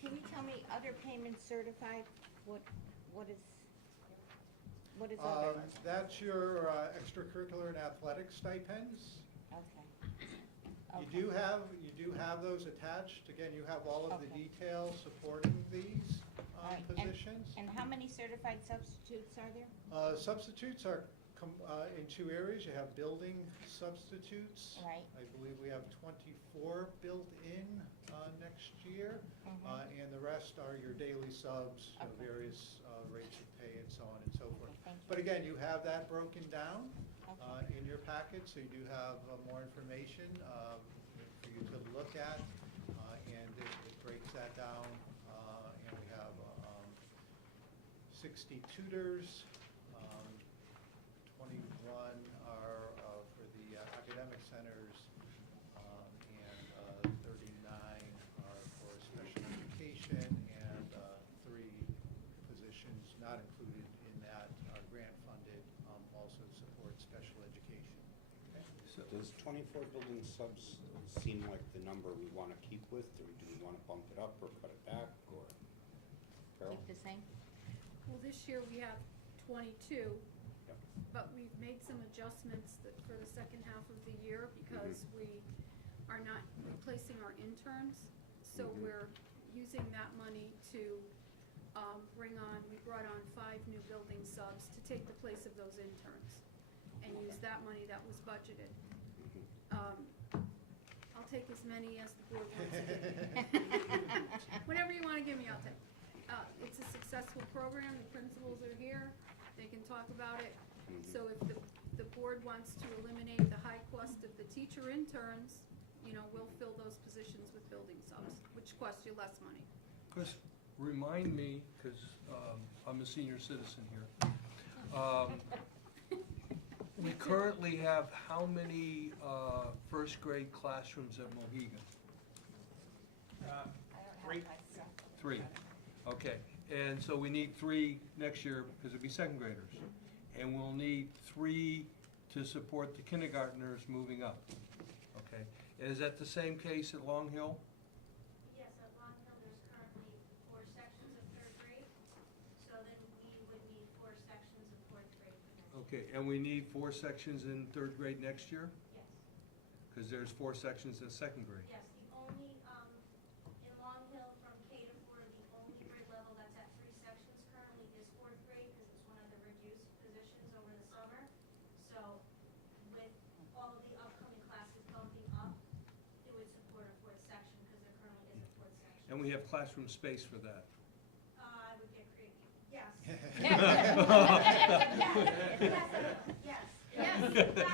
can you tell me other payments certified? What is other? That's your extracurricular and athletic stipends. Okay. You do have those attached. Again, you have all of the Okay. details supporting these All right, positions. And how many certified substitutes are there? Substitutes are in 2 areas. You have building substitutes. Right. I believe we have 24 built in next year. And the rest are your daily subs, Okay. various rates of pay and so on and so forth. Okay, thank you. But again, you have that broken down Okay. in your packet, so you do have more information for you to look at. And it breaks that down. And we have 60 tutors. 21 are for the academic centers, and 39 are for special education, and 3 positions not included in that are grant-funded, also support special education. So does 24 building subs seem like the number we want to keep with, or do we want to bump it up or cut it back, or? Carol? Keep the same? Well, this year we have 22, Yep. but we've made some adjustments for the second half of the year because we are not replacing our interns. So Mhm. we're using that money to we brought on 5 new building subs to take the place of those interns and use that money that was budgeted. I'll take as many as the board wants to give me. Whatever you want to give me, I'll take. It's a successful program, the principals are here, they can talk about it. So if the board wants to eliminate the high cost of the teacher interns, we'll fill those positions with building subs, which cost you less money. Chris, remind me, because I'm a senior citizen here. We currently have how many first grade classrooms at Mohegan? Great. 3. Okay, and so we need 3 next year because it'll be second graders. And we'll need 3 to support the kindergartners moving up. Okay, is that the same case at Long Hill? Yes, at Long Hill, there's currently 4 sections of 3rd grade, so then we would need 4 sections of 4th grade for next year. Okay, and we need 4 sections in 3rd grade next year? Yes, Because there's 4 sections in second grade. yes, the only, in Long Hill from K to 4, the only grade level that's at 3 sections currently is 4th grade, because it's one of the reduced positions over the summer. So with all of the upcoming classes bumping up, it would support a 4th section, because there currently is a 4th section. And we have classroom space for that. I would get creative, yes. Yes, yes.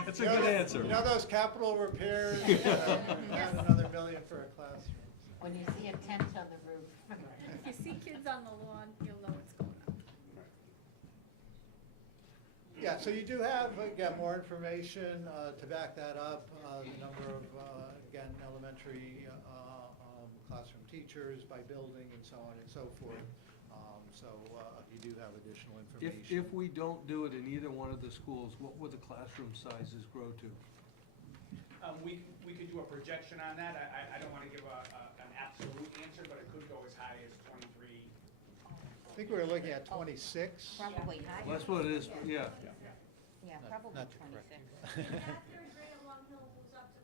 That's a good answer. You know those capital repairs, add another $1 million for a classroom. When you see a tent on the roof. If you see kids on the lawn, you'll know what's going on. Yeah, so you do have, again, more information to back that up, the number of, again, elementary classroom teachers by building and so on and so forth. So you do have additional information. If we don't do it in either one of the schools, what would the classroom sizes grow to? We could do a projection on that. I don't want to give an absolute answer, but it could go as high as 23. I think we were looking at 26. Probably higher. Well, that's what it is, yeah. Yeah, probably Not to correct 26. you. That 3rd grade at Long Hill moves up to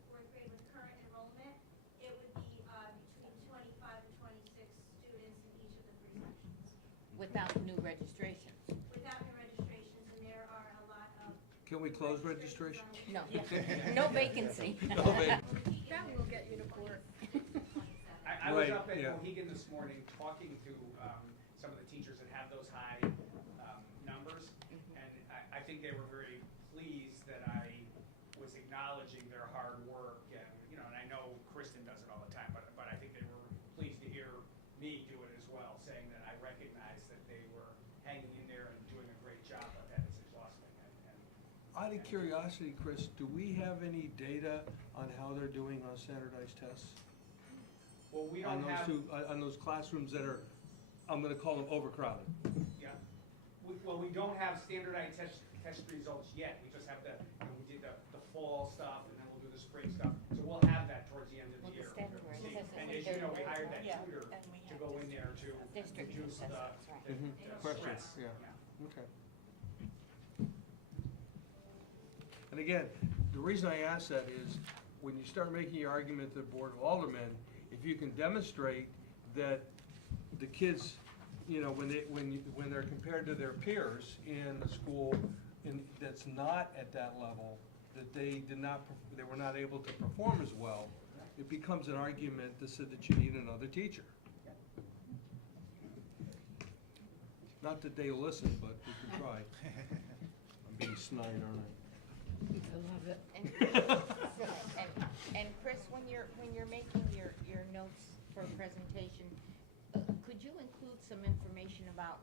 without new registrations. without new registrations, and there are a lot of. Can we close registration? No, no vacancy. No, babe. That will get you to court. I was Right, up at yeah. Mohegan this morning talking to some of the teachers that have those high numbers, and I think they were very pleased that I was acknowledging their hard work, and, you know, and I know Kristen does it all the time, but I think they were pleased to hear me do it as well, saying that I recognized that they were hanging in there and doing a great job, but that it's exhausting. Out of curiosity, Chris, do we have any data on how they're doing on standardized tests? Well, we On don't those have. on those classrooms that are, I'm gonna call them overcrowded? Yeah. Well, we don't have standardized test results yet. We just have we did the fall stuff, and then we'll do the spring stuff. So we'll have that towards the end of Well, the the year. standardized See, tests and is as you know, we third hired grade. that tutor to go in there to District reduce the assessments, right. Pressure, stress. yeah. Okay. And again, the reason I ask that is, when you start making your argument to the Board of Aldermen, if you can demonstrate that the kids, you know, when they're compared to their peers in the school, that's not at that level, that they were not able to perform as well, it becomes an argument that said that you need another teacher. Not that they listen, but we can try. I'm being snide, aren't I? I love it. And Chris, when you're making your notes for a presentation, could you include some information about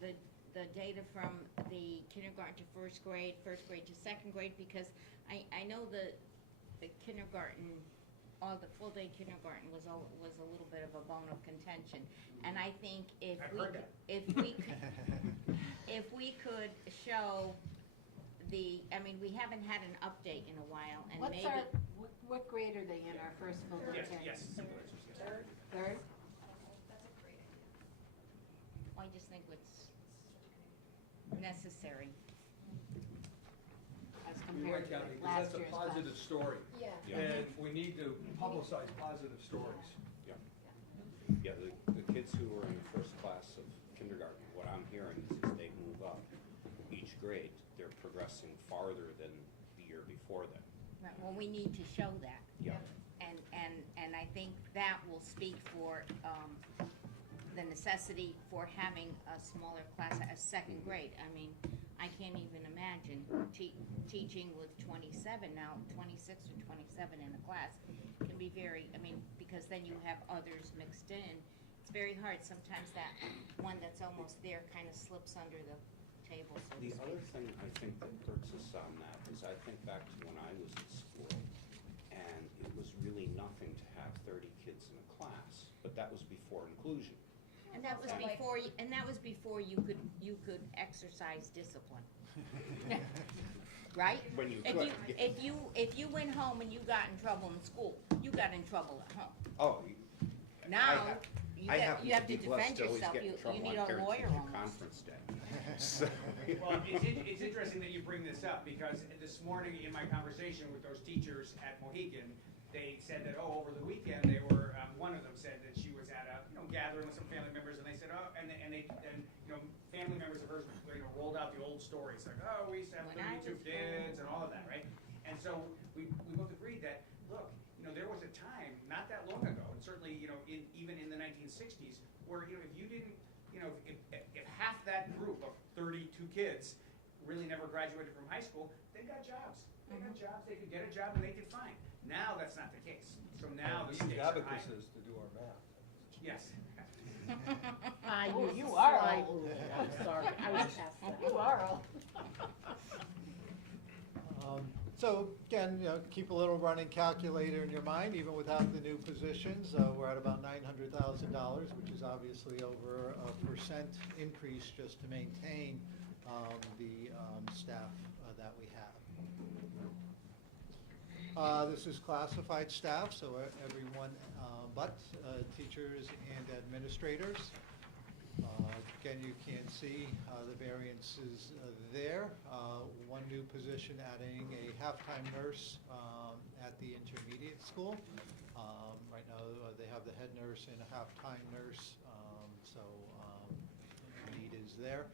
the data from the kindergarten to first grade to second grade? Because I know the kindergarten, or the full-day kindergarten was a little bit of a bone of contention. And I think if we could show we haven't had an update in a while, and What's maybe. what grade are they in, our first full day? Yes. Third? That's a great idea. I just think it's necessary. As You're compared right, to Kathy, like because last that's a year's class. positive story. Yeah. And we need to publicize positive stories. Yeah, the kids who were in the first class of kindergarten, what I'm hearing is as they move up each grade, they're progressing farther than the year before them. Right, well, we need to show that. Yeah. And I think that will speak for the necessity for having a smaller class as second grade. I mean, I can't even imagine teaching with 27 now, 26 or 27 in a class can be very, because then you have others mixed in. It's very hard. Sometimes that one that's almost there kind of slips under the table, so to The speak. other thing I think that hurts us on that is I think back to when I was in school, and it was really nothing to have 30 kids in a class, but that was before inclusion. And that was before you could exercise discipline. Right? When you If could. if you went home and you got in trouble in school, you got in trouble at home. Oh. Now, I happen you have to be blessed defend to always yourself. get in You trouble need on a lawyer parent-teacher almost. conference day. So, Well, it's interesting that you bring this up, because this morning in my conversation with those teachers at Mohegan, they said that, over the weekend, they were, one of them said that she was at a, gathering with some family members, and they said, family members of hers, rolled out the old stories, like, we used to have When I 32 was kids and all of that, right? And so we both agreed that, look, there was a time, not that long ago, and certainly, even in the 1960s, where, if you didn't, if half that group of 32 kids really never graduated from high school, they got jobs. They got jobs, they could get a job, and they did fine. Now, that's not the case. So now the stakes are higher. abacuses to do our math. Yes. You are old. I'm sorry, I was past that. You are old. So again, keep a little running calculator in your mind, even without the new positions. We're at about $900,000, which is obviously over a % increase just to maintain the staff that we have. This is classified staff, so everyone but teachers and administrators. Again, you can see the variances there. One new position adding a half-time nurse at the intermediate school. Right now, they have the head nurse and a half-time nurse So the need is there.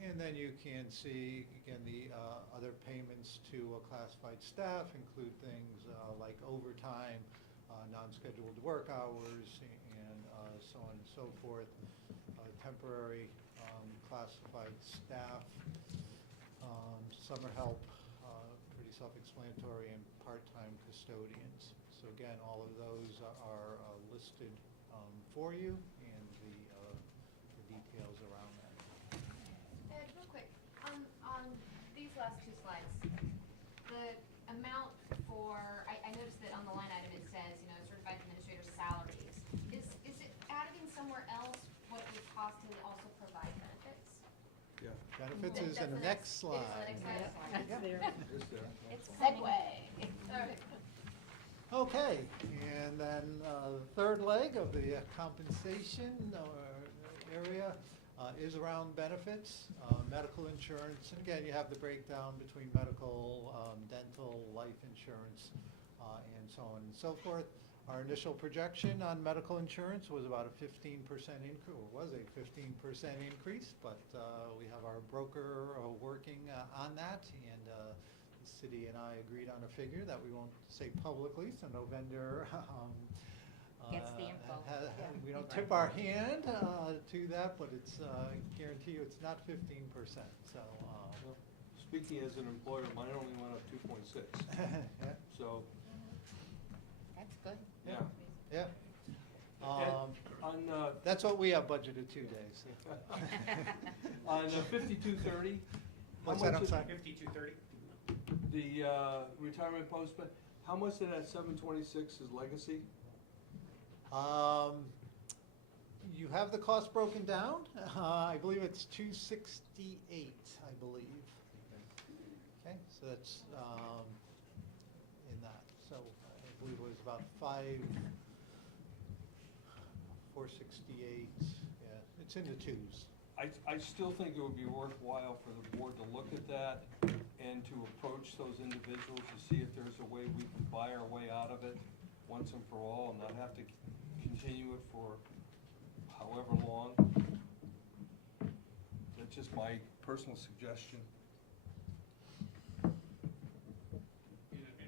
And then you can see, again, the other payments to classified staff include things like overtime, non-scheduled work hours, and so on and so forth. Temporary classified staff, summer help, pretty self-explanatory, and part-time custodians. So again, all of those are listed for you, and the details around that. Ed, real quick, on these last two slides, the amount for, I noticed that on the line item it says, you know, certified administrator salaries. Is it added in somewhere else what it would cost to also provide benefits? Yeah. Benefits is in the next slide. It is on the next slide. That's there. It's there. It's Segue. Alright. Okay, and then the third leg of the compensation area is around benefits, medical insurance, and again, you have the breakdown between medical, dental, life insurance, and so on and so forth. Our initial projection on medical insurance was about a 15% increase, or was a 15% increase, but we have our broker working on that, and the city and I agreed on a figure that we won't say publicly, so no vendor Gets the info. we don't tip our hand to that, but it's guarantee you it's not 15%. So Well, speaking as an employer, mine only went up 2.6. yeah, So, That's good. yeah. yeah. On, That's what we have budgeted 2 days. on 5230. What's that, I'm sorry? 5230? The retirement postman, how much of that 726 is legacy? You have the cost broken down. I believe it's 268, I believe. Okay, so that's in that. So I believe it was about 468. Yeah, it's in the twos. I still think it would be worthwhile for the board to look at that and to approach those individuals to see if there's a way we can buy our way out of it once and for all and not have to continue it for however long. That's just my personal suggestion. In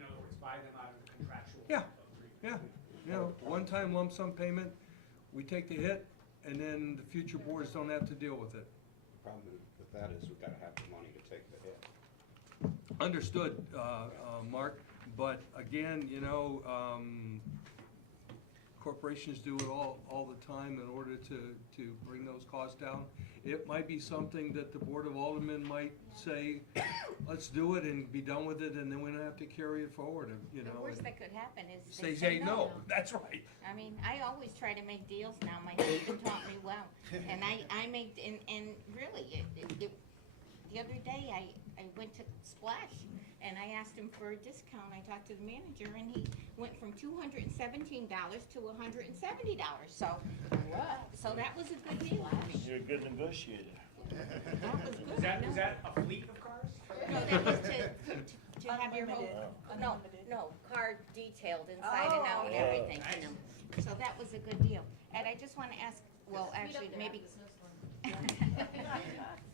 other words, buy them out of the contractual. Yeah. agreement. Yeah, you know, one-time lump sum payment, we take the hit, and then the future boards don't have to deal with it. The problem with that is we've got to have the money to take the hit. Understood, Mark, but again, you know, corporations do it all the time in order to bring those costs down. It might be something that the Board of Aldermen might say, let's do it and be done with it, and then we don't have to carry it forward, you know. The worst and that could happen is They say no, that's right. I mean, I always try to make deals now. My husband taught me well. And I make, and really, the other day, I went to Splash and I asked him for a discount. I talked to the manager and he went from $217 to $170. So that was a good deal for me. You're a good negotiator. That was good. Was that a fleet of cars? No, that was to have your whole, no, car detailed inside and out and Oh. everything, you know. So that was a good deal. And I just want to ask, well, actually, maybe.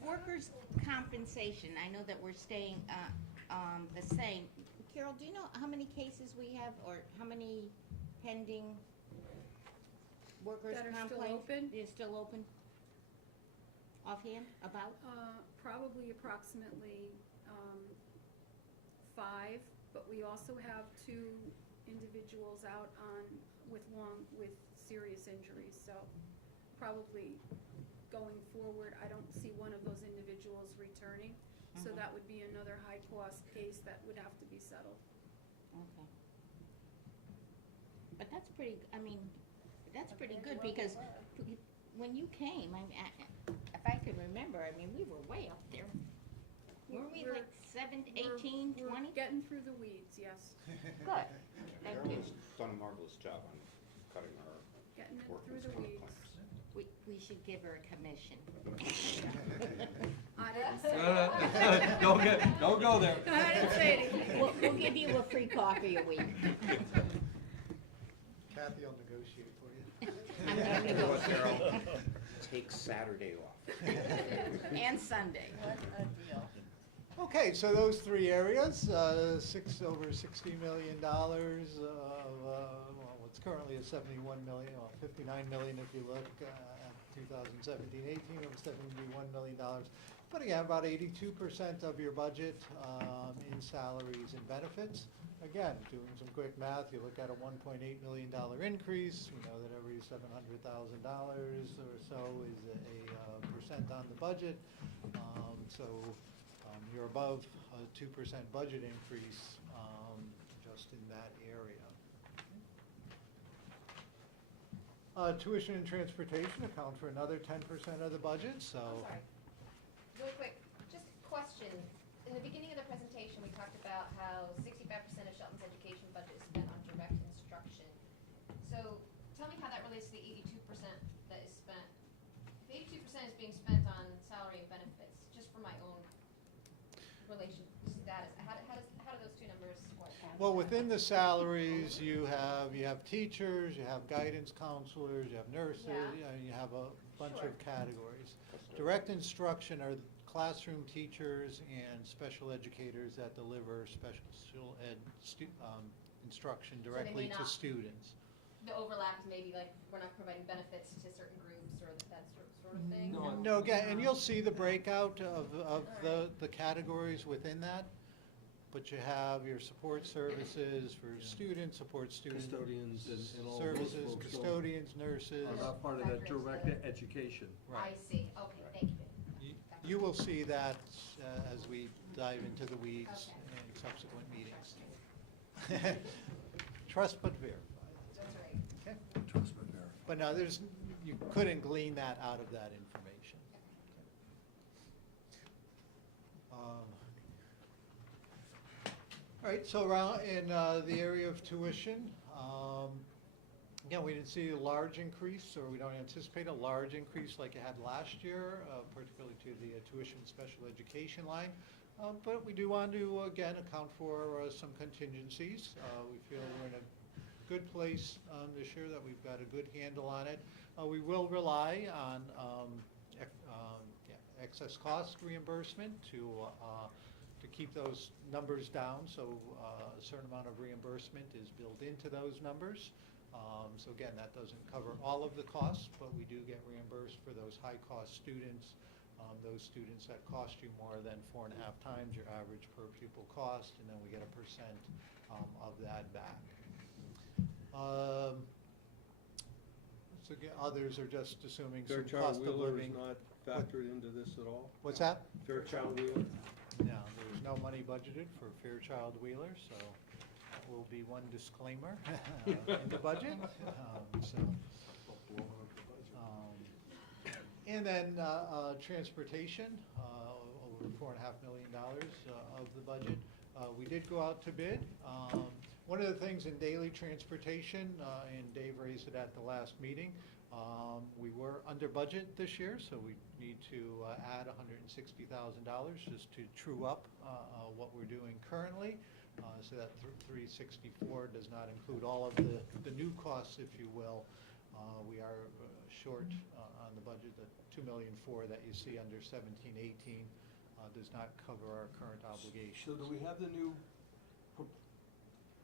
Workers' compensation, I know that we're staying, the same. Carol, do you know how many cases we have or how many pending workers' That are comp still claims? open? They're still open? Offhand, about? Probably approximately 5, but we also have 2 individuals out with serious injuries, so probably going forward, I don't see one of those individuals returning, so Mhm. that would be another high-cost case that would have to be settled. Okay. But that's pretty, I mean, that's pretty good because when you came, if I could remember, I mean, we were way up there. Were we We're- like 18, 20? We're getting through the weeds, yes, Good, thank you. Carolyn's done a marvelous job on cutting our getting it through workers' the comp weeds. claims. We should give her a commission. I didn't say Don't go there. I didn't say anything. We'll give you a free coffee a week. Kathy will negotiate for you. I'm gonna You know what, go. Carol? take Saturday off. And Sunday. What a deal. Okay, so those three areas, over $60 million of, well, what's currently a 71 million, well, 59 million if you look at 2017-18, over $71 million. Putting out about 82% of your budget in salaries and benefits. Again, doing some quick math, you look at a $1.8 million increase. We know that every $700,000 or so is a percent on the budget. So you're above a 2% budget increase just in that area. Tuition and transportation account for another 10% of the budget, so. I'm sorry. Really quick, just a question. In the beginning of the presentation, we talked about how 65% of Shelton's education budget is spent on direct instruction. So tell me how that relates to the 82% that is spent. If 82% is being spent on salary and benefits, just for my own relation status, how do those two numbers work? Well, within the salaries, you have teachers, you have guidance counselors, you have nurses, Yeah. you have a bunch Sure. of categories. Direct instruction are classroom teachers and special educators that deliver special ed instruction they directly may to not- students. The overlap is maybe like we're not providing benefits to certain groups or that sort of thing? No, No, again, and you'll see the breakout of the categories within that. But you have your support services for students, support students. Custodians and all those Services, folks don't- custodians, nurses. Are not part of that direct education. Right. I see, okay, thank you. You will see that as we dive into the weeds Okay. in subsequent meetings. Trust but verify. That's right. Okay. Trust but verify. But no, you couldn't glean that out of that information. All right, so around in the area of tuition, again, we didn't see a large increase, or we don't anticipate a large increase like it had last year, particularly to the tuition special education line. But we do want to, again, account for some contingencies. We feel we're in a good place this year, that we've got a good handle on it. We will rely on excess cost reimbursement to keep those numbers down. So a certain amount of reimbursement is built into those numbers. So again, that doesn't cover all of the costs, but we do get reimbursed for those high-cost students, those students that cost you more than 4.5 times your average per pupil cost, and then we get a percent of that back. So again, others are just assuming some Fairchild cost of Wheeler living. is not factored into this at all? What's that? Fairchild Wheeler? No, there's no money budgeted for Fairchild Wheeler, so that will be one disclaimer in the budget. And then transportation, over $4.5 million of the budget. We did go out to bid. One of the things in daily transportation, and Dave raised it at the last meeting, we were under budget this year, so we need to add $160,000 just to true up what we're doing currently. So that 364 does not include all of the new costs, if you will. We are short on the budget. The $2.4 million that you see under 17-18 does not cover our current obligations. So do we have the new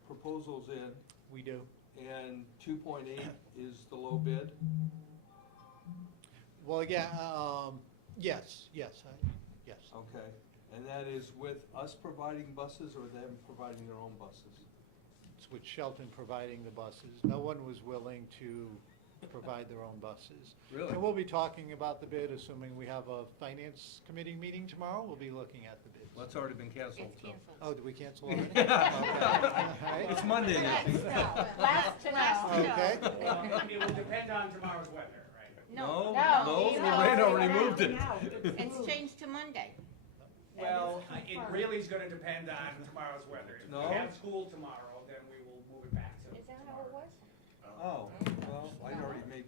proposals in, We do. and 2.8 is the low bid? Well, again, yes. Okay, and that is with us providing buses or them providing their own buses? It's with Shelton providing the buses. No one was willing to provide their own buses. Really? And we'll be talking about the bid, assuming we have a finance committee meeting tomorrow. We'll be looking at the bids. Well, that's already been canceled, It's so. canceled. Oh, did we cancel already? Okay. All right. It's Monday next week. Last to know. Okay. It will depend on tomorrow's weather, right? No, No, Lorraine already moved it. It's changed to Monday. Well, it really is gonna depend on tomorrow's weather. If No. we have school tomorrow, then we will move it back to Is that how it was? Oh, well, I already made,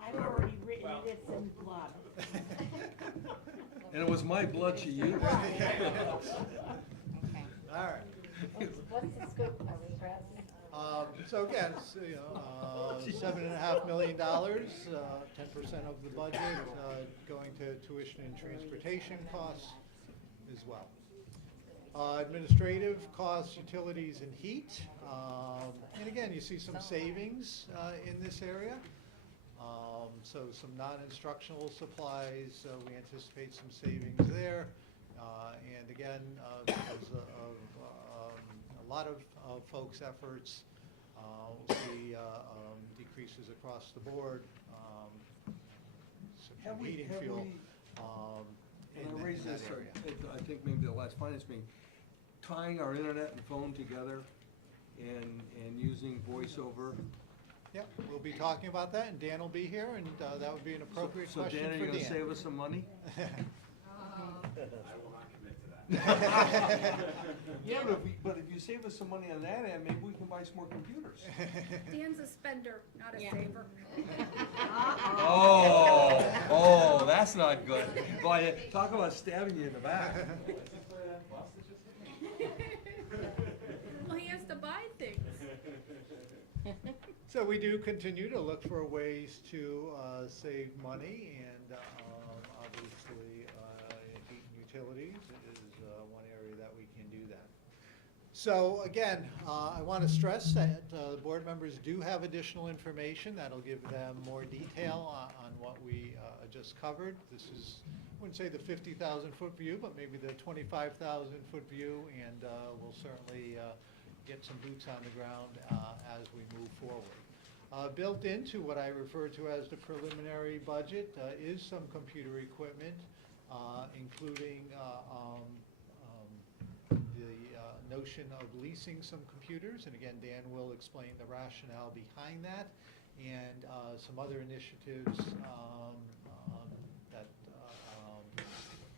I've already written Well- it, it's in blood. and it was my blood she used. Okay. All right. What's the scoop, are we pressing? So again, it's, $7.5 million, 10% of the budget, going to tuition and transportation costs as well. Administrative costs, utilities and heat. And again, you see some savings in this area. So some non-instructional supplies, we anticipate some savings there. And again, because of a lot of folks' efforts, we'll see decreases across the board. Some heating fuel in that area. I think maybe the last finance meeting, tying our internet and phone together and using voice over. Yep, we'll be talking about that, and Dan will be here, and that would be an appropriate question for Dan. So Dan, are you gonna save us some money? Yeah, but if you save us some money on that end, maybe we can buy some more computers. Dan's a spender, not a saver. Oh, that's not good. Boy, talk about stabbing you in the back. Well, he has to buy things. So we do continue to look for ways to save money, and obviously heat and utilities is one area that we can do that. So again, I want to stress that board members do have additional information that'll give them more detail on what we just covered. This is, I wouldn't say the 50,000-foot view, but maybe the 25,000-foot view, and we'll certainly get some boots on the ground as we move forward. Built into what I refer to as the preliminary budget is some computer equipment, including the notion of leasing some computers, and again, Dan will explain the rationale behind that, and some other initiatives that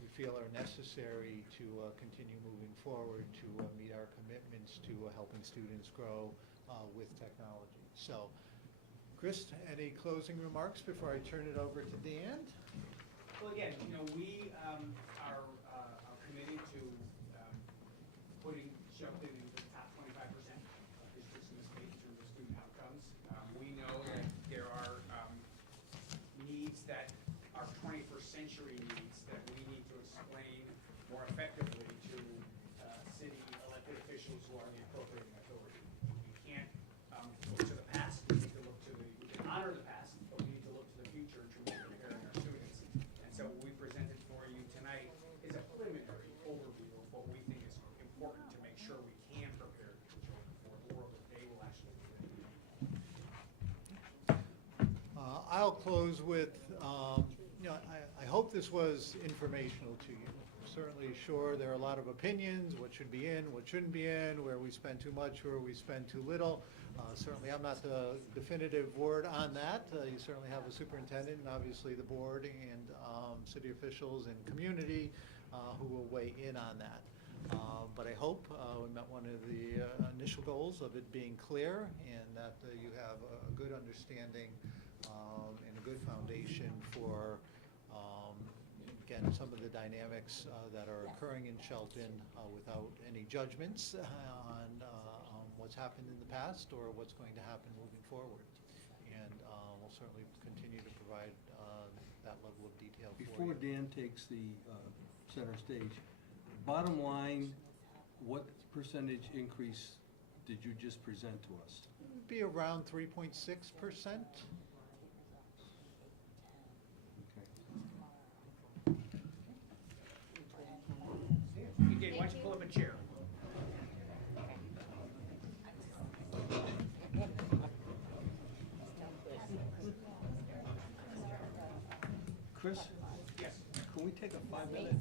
we feel are necessary to continue moving forward to meet our commitments to helping students grow with technology. So, Chris, any closing remarks before I turn it over to Dan? Well, again, we are committed to putting Shelton in the top 25% of districts in the state in terms of student outcomes. We know that there are needs that are 21st century needs that we need to explain more effectively to city elected officials who are the appropriating authority. We can't look to the past, we need to look to we can honor the past, but we need to look to the future in terms of preparing our students. And so what we presented for you tonight is a preliminary overview of what we think is important to make sure we can prepare the children for the world that they will actually live in. I'll close with, I hope this was informational to you. Certainly sure there are a lot of opinions, what should be in, what shouldn't be in, where we spend too much, where we spend too little. Certainly I'm not the definitive word on that. You certainly have a superintendent and obviously the board and city officials and community who will weigh in on that. But I hope we met one of the initial goals of it being clear, and that you have a good understanding and a good foundation for again, some of the dynamics that are occurring in Shelton without any judgments on what's happened in the past or what's going to happen moving forward. And we'll certainly continue to provide that level of detail for you. Before Dan takes the center stage, bottom line, what percentage increase did you just present to us? It would be around 3.6%. Why don't you pull up a chair? Chris? Yes. Can we take a 5 minute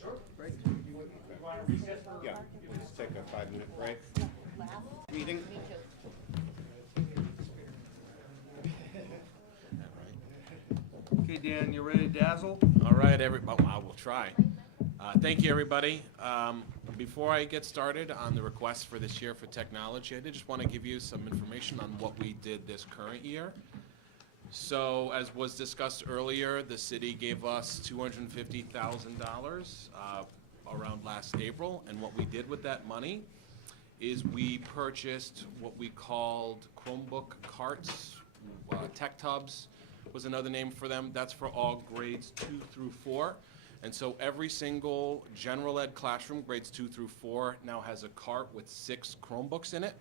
Sure. break? You want to recess for? Yeah, let's take a 5-minute break. Meeting. Okay, Dan, you ready to dazzle? All right, everybody, I will try. Thank you, everybody. Before I get started on the request for this year for technology, I did just want to give you some information on what we did this current year. So, as was discussed earlier, the city gave us $250,000 around last April, and what we did with that money is we purchased what we called Chromebook carts, tech tubs was another name for them. That's for all grades 2 through 4. And so every single general ed classroom, grades 2 through 4, now has a cart with 6 Chromebooks in it.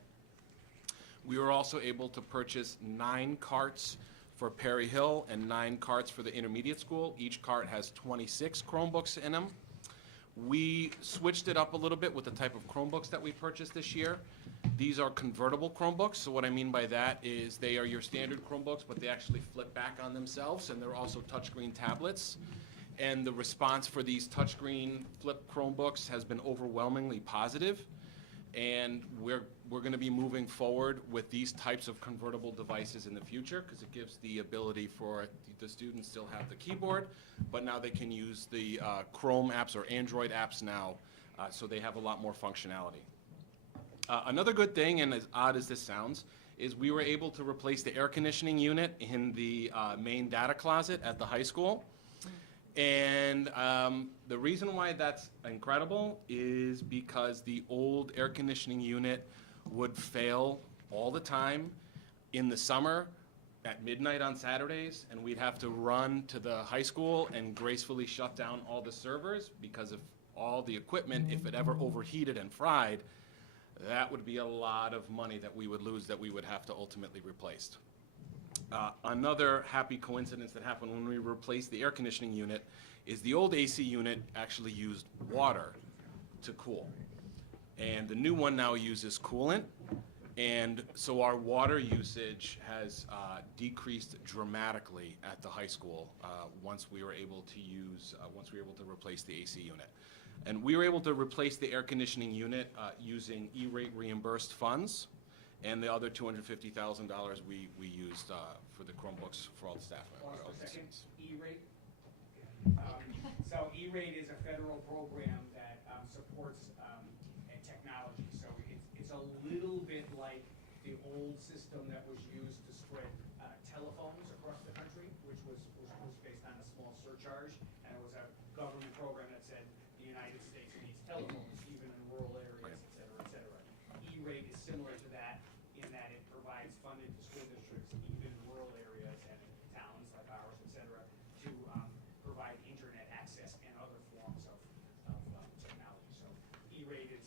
We were also able to purchase 9 carts for Perry Hill and 9 carts for the intermediate school. Each cart has 26 Chromebooks in them. We switched it up a little bit with the type of Chromebooks that we purchased this year. These are convertible Chromebooks, so what I mean by that is they are your standard Chromebooks, but they actually flip back on themselves, and they're also touchscreen tablets. And the response for these touchscreen flip Chromebooks has been overwhelmingly positive. And we're going to be moving forward with these types of convertible devices in the future because it gives the ability for the students still have the keyboard, but now they can use the Chrome apps or Android apps now, so they have a lot more functionality. Another good thing, and as odd as this sounds, is we were able to replace the air conditioning unit in the main data closet at the high school. And the reason why that's incredible is because the old air conditioning unit would fail all the time in the summer at midnight on Saturdays, and we'd have to run to the high school and gracefully shut down all the servers because of all the equipment. If it ever overheated and fried, that would be a lot of money that we would lose that we would have to ultimately replace. Another happy coincidence that happened when we replaced the air conditioning unit is the old AC unit actually used water to cool. And the new one now uses coolant. And so our water usage has decreased dramatically at the high school once we were able to replace the AC unit. And we were able to replace the air conditioning unit using E-rate reimbursed funds. And the other $250,000 we used for the Chromebooks for all the staff. Pause for a second. E-rate. So E-rate is a federal program that supports technology. So it's a little bit like the old system that was used to spread telephones across the country, which was based on a small surcharge, and it was a government program that said the United States needs telephones even in rural areas, et cetera, et cetera. E-rate is similar to that in that it provides funding to school districts, even in rural areas and in towns like ours, et cetera, to provide internet access and other forms of technology. So E-rate is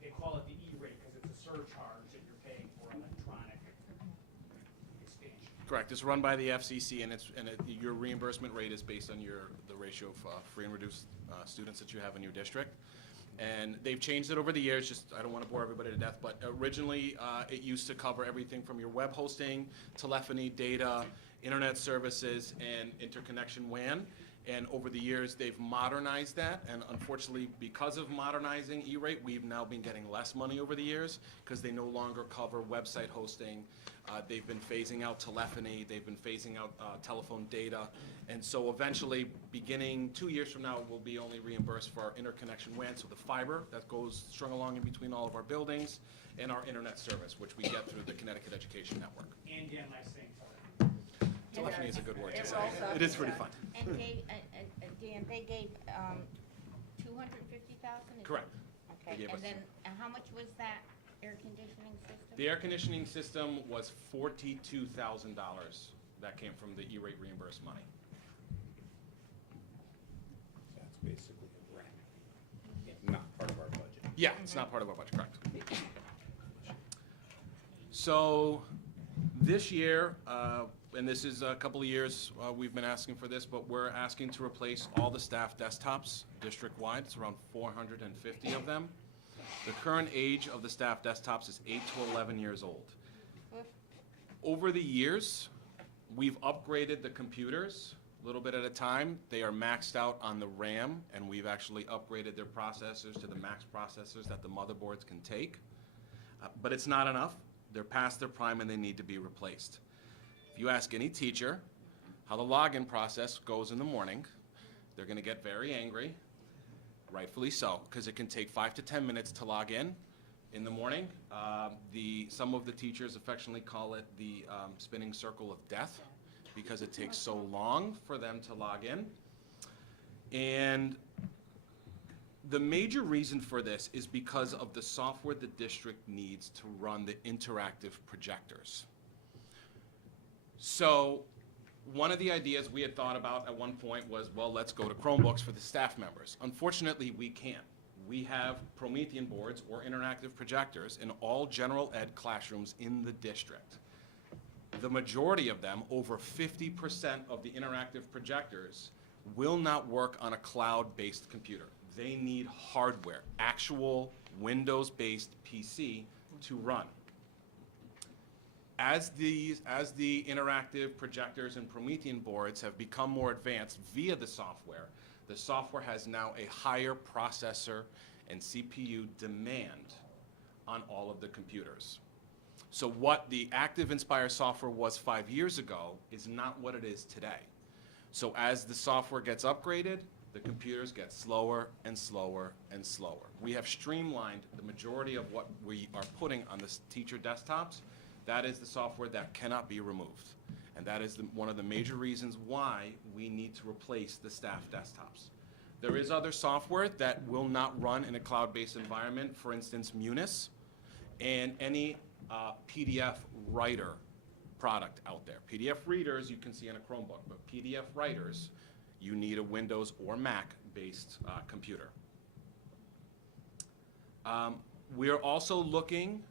they call it the E-rate because it's a surcharge that you're paying for electronic expansion. Correct. It's run by the FCC, and your reimbursement rate is based on the ratio of free and reduced students that you have in your district. And they've changed it over the years. Just I don't want to bore everybody to death, but originally it used to cover everything from your web hosting, telephony, data, internet services, and interconnection WAN. And over the years, they've modernized that. And unfortunately, because of modernizing E-rate, we've now been getting less money over the years because they no longer cover website hosting. They've been phasing out telephony. They've been phasing out telephone data. And so eventually, beginning 2 years from now, we'll be only reimbursed for our interconnection WAN, so the fiber that goes strung along in between all of our buildings, and our internet service, which we get through the Connecticut Education Network. And again, like saying Telephony is a good word to There's say. also- It is pretty fun. And Dan, they gave $250,000? Correct. They Okay, gave us- and then how much was that air conditioning system? The air conditioning system was $42,000. That came from the E-rate reimbursed money. That's basically a grant, not part of our budget. Yeah, it's not part of our budget, correct. So this year, and this is a couple of years we've been asking for this, but we're asking to replace all the staff desktops district-wide. It's around 450 of them. The current age of the staff desktops is 8 to 11 years old. Over the years, we've upgraded the computers a little bit at a time. They are maxed out on the RAM, and we've actually upgraded their processors to the max processors that the motherboards can take. But it's not enough. They're past their prime and they need to be replaced. If you ask any teacher how the login process goes in the morning, they're going to get very angry, rightfully so, because it can take 5 to 10 minutes to log in the morning. Some of the teachers affectionately call it the spinning circle of death because it takes so long for them to log in. And The major reason for this is because of the software the district needs to run the interactive projectors. So one of the ideas we had thought about at one point was, well, let's go to Chromebooks for the staff members. Unfortunately, we can't. We have Promethean boards or interactive projectors in all general ed classrooms in the district. The majority of them, over 50% of the interactive projectors, will not work on a cloud-based computer. They need hardware, actual Windows-based PC to run. As the interactive projectors and Promethean boards have become more advanced via the software has now a higher processor and CPU demand on all of the computers. So what the Active Inspire software was 5 years ago is not what it is today. So as the software gets upgraded, the computers get slower and slower and slower. We have streamlined the majority of what we are putting on the teacher desktops. That is the software that cannot be removed. And that is one of the major reasons why we need to replace the staff desktops. There is other software that will not run in a cloud-based environment, for instance, Munis, and any PDF writer product out there. PDF readers you can see on a Chromebook, but PDF writers, you need a Windows or Mac-based computer. We are also looking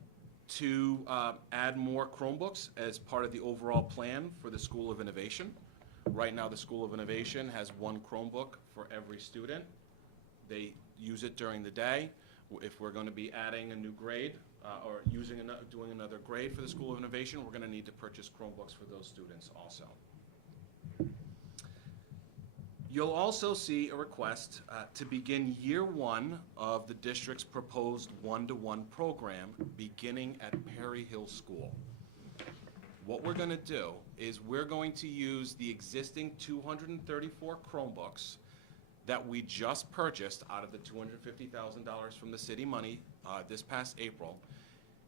to add more Chromebooks as part of the overall plan for the School of Innovation. Right now, the School of Innovation has one Chromebook for every student. They use it during the day. If we're going to be adding a new grade or doing another grade for the School of Innovation, we're going to need to purchase Chromebooks for those students also. You'll also see a request to begin year one of the district's proposed one-to-one program beginning at Perry Hill School. What we're going to do is we're going to use the existing 234 Chromebooks that we just purchased out of the $250,000 from the city money this past April,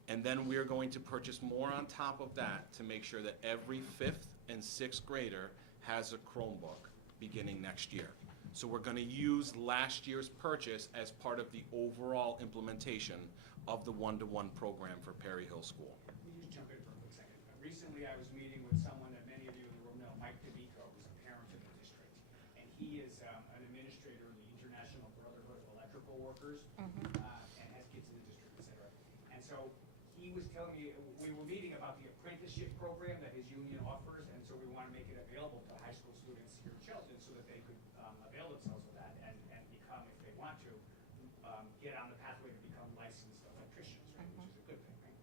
and then we're going to purchase more on top of that to make sure that every 5th and 6th grader has a Chromebook beginning next year. So we're going to use last year's purchase as part of the overall implementation of the one-to-one program for Perry Hill School. Let me just jump in for a quick second. Recently, I was meeting with someone that many of you in the room know, Mike DeVico, who's a parent in the district. And he is an administrator in the International Brotherhood of Electrical Workers, and has kids in the district, et cetera. And so he was telling me, we were meeting about the apprenticeship program that his union offers, and so we want to make it available to high school students here in Shelton so that they could avail themselves of that and become, if they want to, get on the pathway to become licensed electricians, right, which is a good thing, right?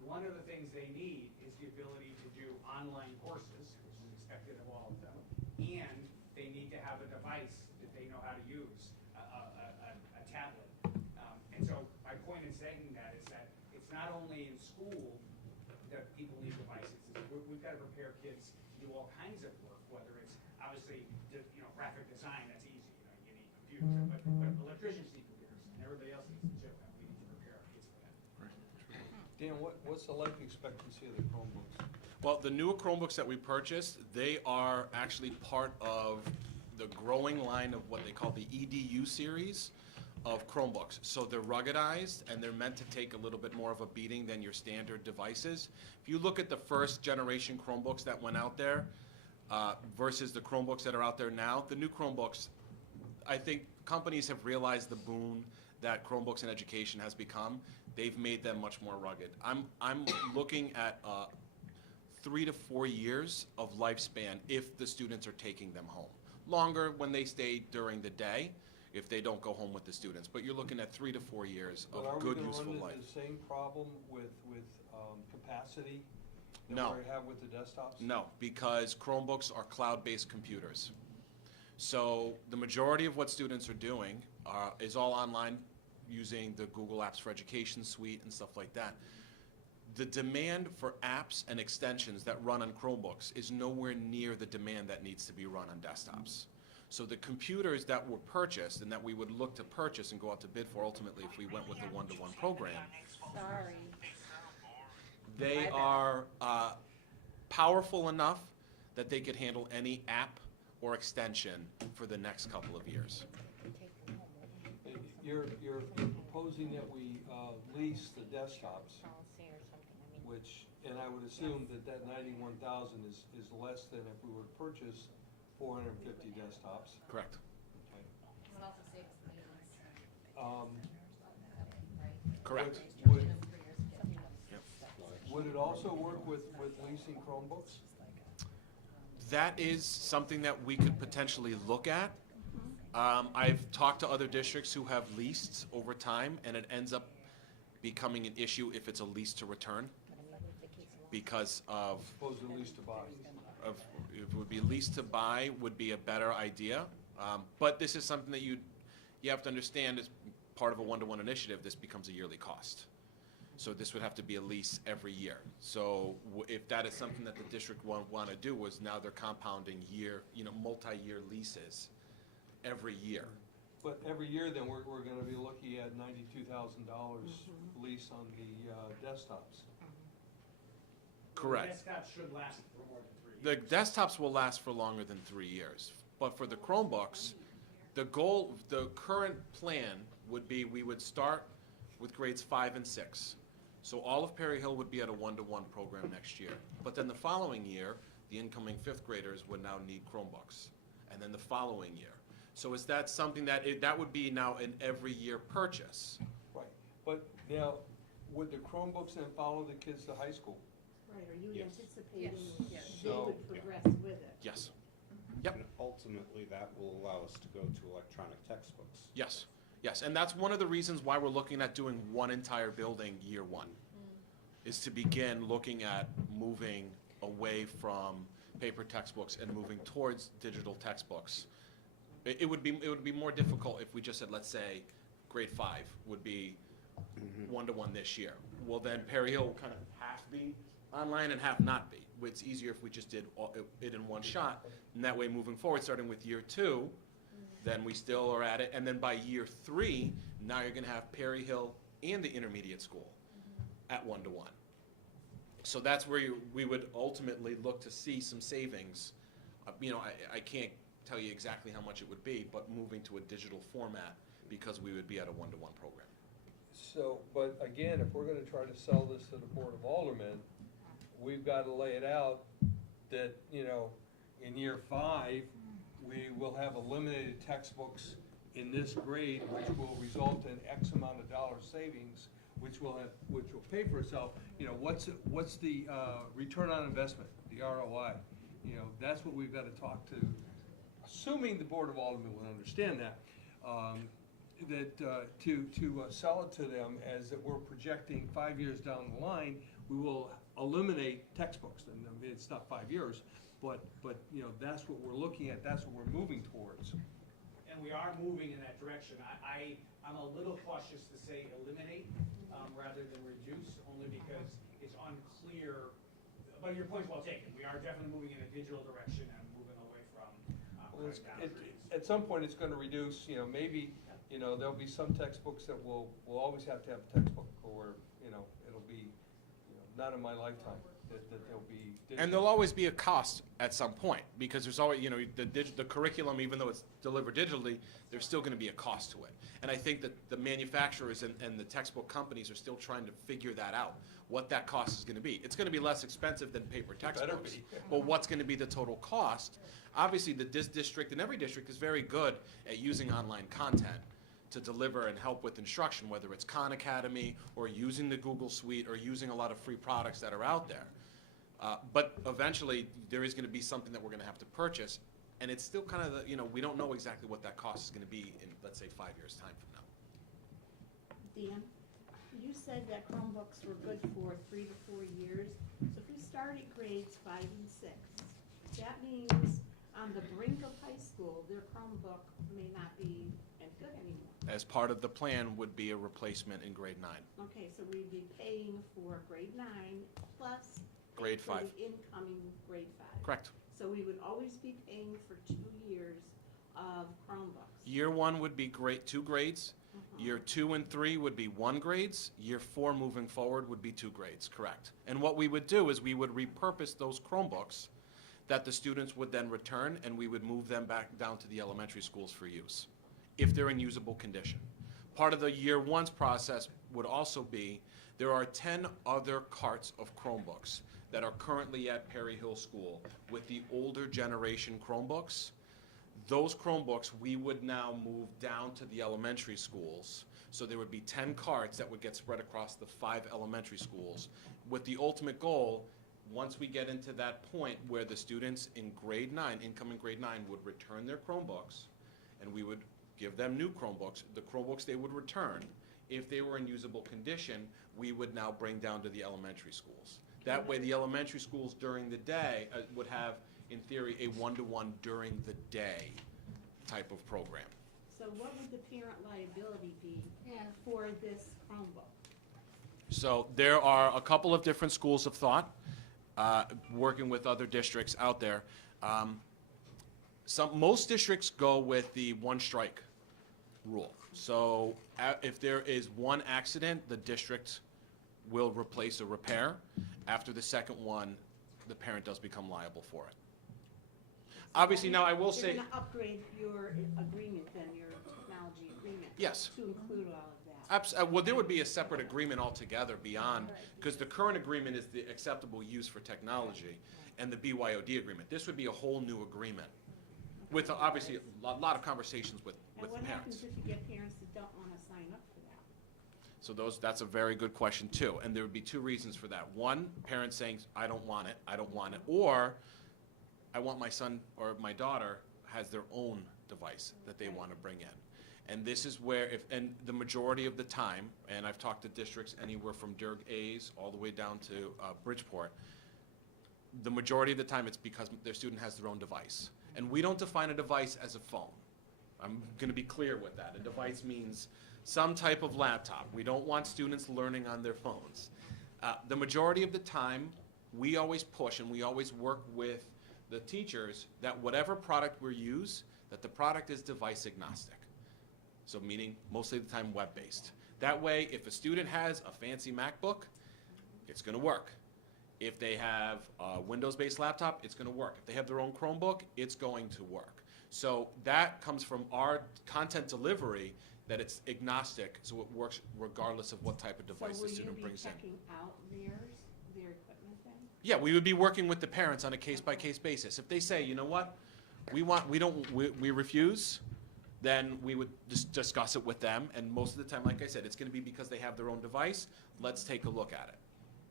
One of the things they need is the ability to do online courses, which is expected of all of them, and they need to have a device that they know how to use, a tablet. And so my point in saying that is that it's not only in school that people need devices. We've got to prepare kids to do all kinds of work, whether it's obviously graphic design, that's easy, you need computers, but electricians need computers, and everybody else needs them too, and we need to prepare our kids for that. Dan, what's the life expectancy of the Chromebooks? Well, the newer Chromebooks that we purchased, they are actually part of the growing line of what they call the EDU series of Chromebooks. So they're ruggedized, and they're meant to take a little bit more of a beating than your standard devices. If you look at the first generation Chromebooks that went out there versus the Chromebooks that are out there now, the new Chromebooks, I think companies have realized the boon that Chromebooks in education has become. They've made them much more rugged. I'm looking at 3 to 4 years of lifespan if the students are taking them home. Longer when they stay during the day, if they don't go home with the students. But you're looking at 3 to 4 years of good, useful life. Are we going to run into the same problem with capacity that No. we have with the desktops? No, because Chromebooks are cloud-based computers. So the majority of what students are doing is all online using the Google Apps for Education suite and stuff like that. The demand for apps and extensions that run on Chromebooks is nowhere near the demand that needs to be run on desktops. So the computers that were purchased and that we would look to purchase and go out to bid for ultimately if we went with the one-to-one program, Sorry. they are powerful enough that they could handle any app or extension for the next couple of years. you're proposing that we lease the desktops, Policy or something, I mean. which, and I would assume that that 91,000 is less than if we were to purchase 450 desktops. Correct. Okay. It also saves meetings, right? Correct. Would, Yep. would it also work with leasing Chromebooks? That is something that we could potentially look at. I've talked to other districts who have leased over time, and it ends up becoming an issue if it's a lease to return because of, Opposed to lease to buy? if it would be lease to buy would be a better idea. But this is something that you have to understand as part of a one-to-one initiative, this becomes a yearly cost. So this would have to be a lease every year. So if that is something that the district want to do, was now they're compounding multi-year leases every year. But every year then, we're gonna be looking at $92,000 lease on the desktops. Correct. The desktop should last for more than 3 years. The desktops will last for longer than 3 years. But for the Chromebooks, the current plan would be we would start with grades 5 and 6. So all of Perry Hill would be at a one-to-one program next year. But then the following year, the incoming 5th graders would now need Chromebooks. And then the following year. So is that something that would be now an every year purchase? Right, but now, would the Chromebooks then follow the kids to high school? Right, are you Yes. anticipating Yes. they So- would progress with it? Yes. Yep. And ultimately, that will allow us to go to electronic textbooks. Yes, yes, and that's one of the reasons why we're looking at doing one entire building year one, is to begin looking at moving away from paper textbooks and moving towards digital textbooks. It would be more difficult if we just said, let's say, grade 5 would be one-to-one this year. Well, then Perry Hill will kind of half be online and half not be. It's easier if we just did it in one shot, and that way moving forward, starting with year 2, then we still are at it, and then by year 3, now you're gonna have Perry Hill and the intermediate school at one-to-one. So that's where we would ultimately look to see some savings. I can't tell you exactly how much it would be, but moving to a digital format because we would be at a one-to-one program. So, but again, if we're gonna try to sell this to the Board of Aldermen, we've gotta lay it out that, in year 5, we will have eliminated textbooks in this grade, which will result in X amount of dollar savings, which will pay for itself. What's the return on investment, the ROI? That's what we've gotta talk to, assuming the Board of Aldermen will understand that, to sell it to them as that we're projecting 5 years down the line, we will eliminate textbooks. And I mean, it's not 5 years, but that's what we're looking at, that's what we're moving towards. And we are moving in that direction. I'm a little cautious to say eliminate rather than reduce, only because it's unclear. But your point's well taken. We are definitely moving in a digital direction and moving away from Well, cutting down trees. At some point, it's gonna reduce, maybe, there'll be some textbooks that we'll always have to have a textbook, or, it'll be, not in my lifetime, that there'll be. And there'll always be a cost at some point, because there's always, the curriculum, even though it's delivered digitally, there's still gonna be a cost to it. And I think that the manufacturers and the textbook companies are still trying to figure that out, what that cost is gonna be. It's gonna be less expensive than paper textbooks. be. But what's gonna be the total cost? Obviously, this district and every district is very good at using online content to deliver and help with instruction, whether it's Khan Academy or using the Google Suite or using a lot of free products that are out there. But eventually, there is going to be something that we're going to have to purchase, and it's still kind of, we don't know exactly what that cost is going to be in, let's say, 5 years' time from now. Dan, you said that Chromebooks were good for 3 to 4 years. So if we start at grades 5 and 6, that means on the brink of high school, their Chromebook may not be as good anymore. As part of the plan would be a replacement in grade 9. Okay, so we'd be paying for grade 9 plus Grade for 5. the incoming grade 5. Correct. So we would always be paying for 2 years of Chromebooks. Year 1 would be 2 grades. Year 2 and 3 would be 1 grades. Year 4 moving forward would be 2 grades, correct. And what we would do is we would repurpose those Chromebooks that the students would then return, and we would move them back down to the elementary schools for use, if they're in usable condition. part of the year one's process would also be, there are 10 other carts of Chromebooks that are currently at Perry Hill School with the older generation Chromebooks. Those Chromebooks, we would now move down to the elementary schools. So there would be 10 carts that would get spread across the 5 elementary schools, with the ultimate goal, once we get into that point where the students in grade 9, incoming grade 9, would return their Chromebooks, and we would give them new Chromebooks. The Chromebooks they would return, if they were in usable condition, we would now bring down to the elementary schools. That way, the elementary schools during the day would have, in theory, a one-to-one during the day type of program. So what would the parent liability be for this Chromebook? So there are a couple of different schools of thought, working with other districts out there. Most districts go with the one strike rule. So if there is one accident, the district will replace or repair. After the second one, the parent does become liable for it. Obviously, now I will say. You're gonna upgrade your agreement then, your technology agreement? Yes. To include all of that? Well, there would be a separate agreement altogether beyond, because the current agreement is the acceptable use for technology and the BYOD agreement. This would be a whole new agreement with, obviously, a lot of conversations with And what happens parents. if you get parents that don't wanna sign up for that? So that's a very good question too, and there would be two reasons for that. One, parents saying, I don't want it, or I want my son or my daughter has their own device that they want to bring in. And this is where, and the majority of the time, and I've talked to districts anywhere from Durg A's all the way down to Bridgeport, the majority of the time it's because their student has their own device. And we don't define a device as a phone. I'm going to be clear with that. A device means some type of laptop. We don't want students learning on their phones. The majority of the time, we always push and we always work with the teachers that whatever product we use, that the product is device agnostic. So meaning mostly the time web-based. That way, if a student has a fancy MacBook, it's going to work. If they have a Windows-based laptop, it's going to work. If they have their own Chromebook, it's going to work. So that comes from our content delivery, that it's agnostic, so it works regardless of what type of device the student brings in. So will you be checking out their equipment then? Yeah, we would be working with the parents on a case-by-case basis. If they say, you know what, we refuse, then we would just discuss it with them, and most of the time, like I said, it's gonna be because they have their own device. Let's take a look at it.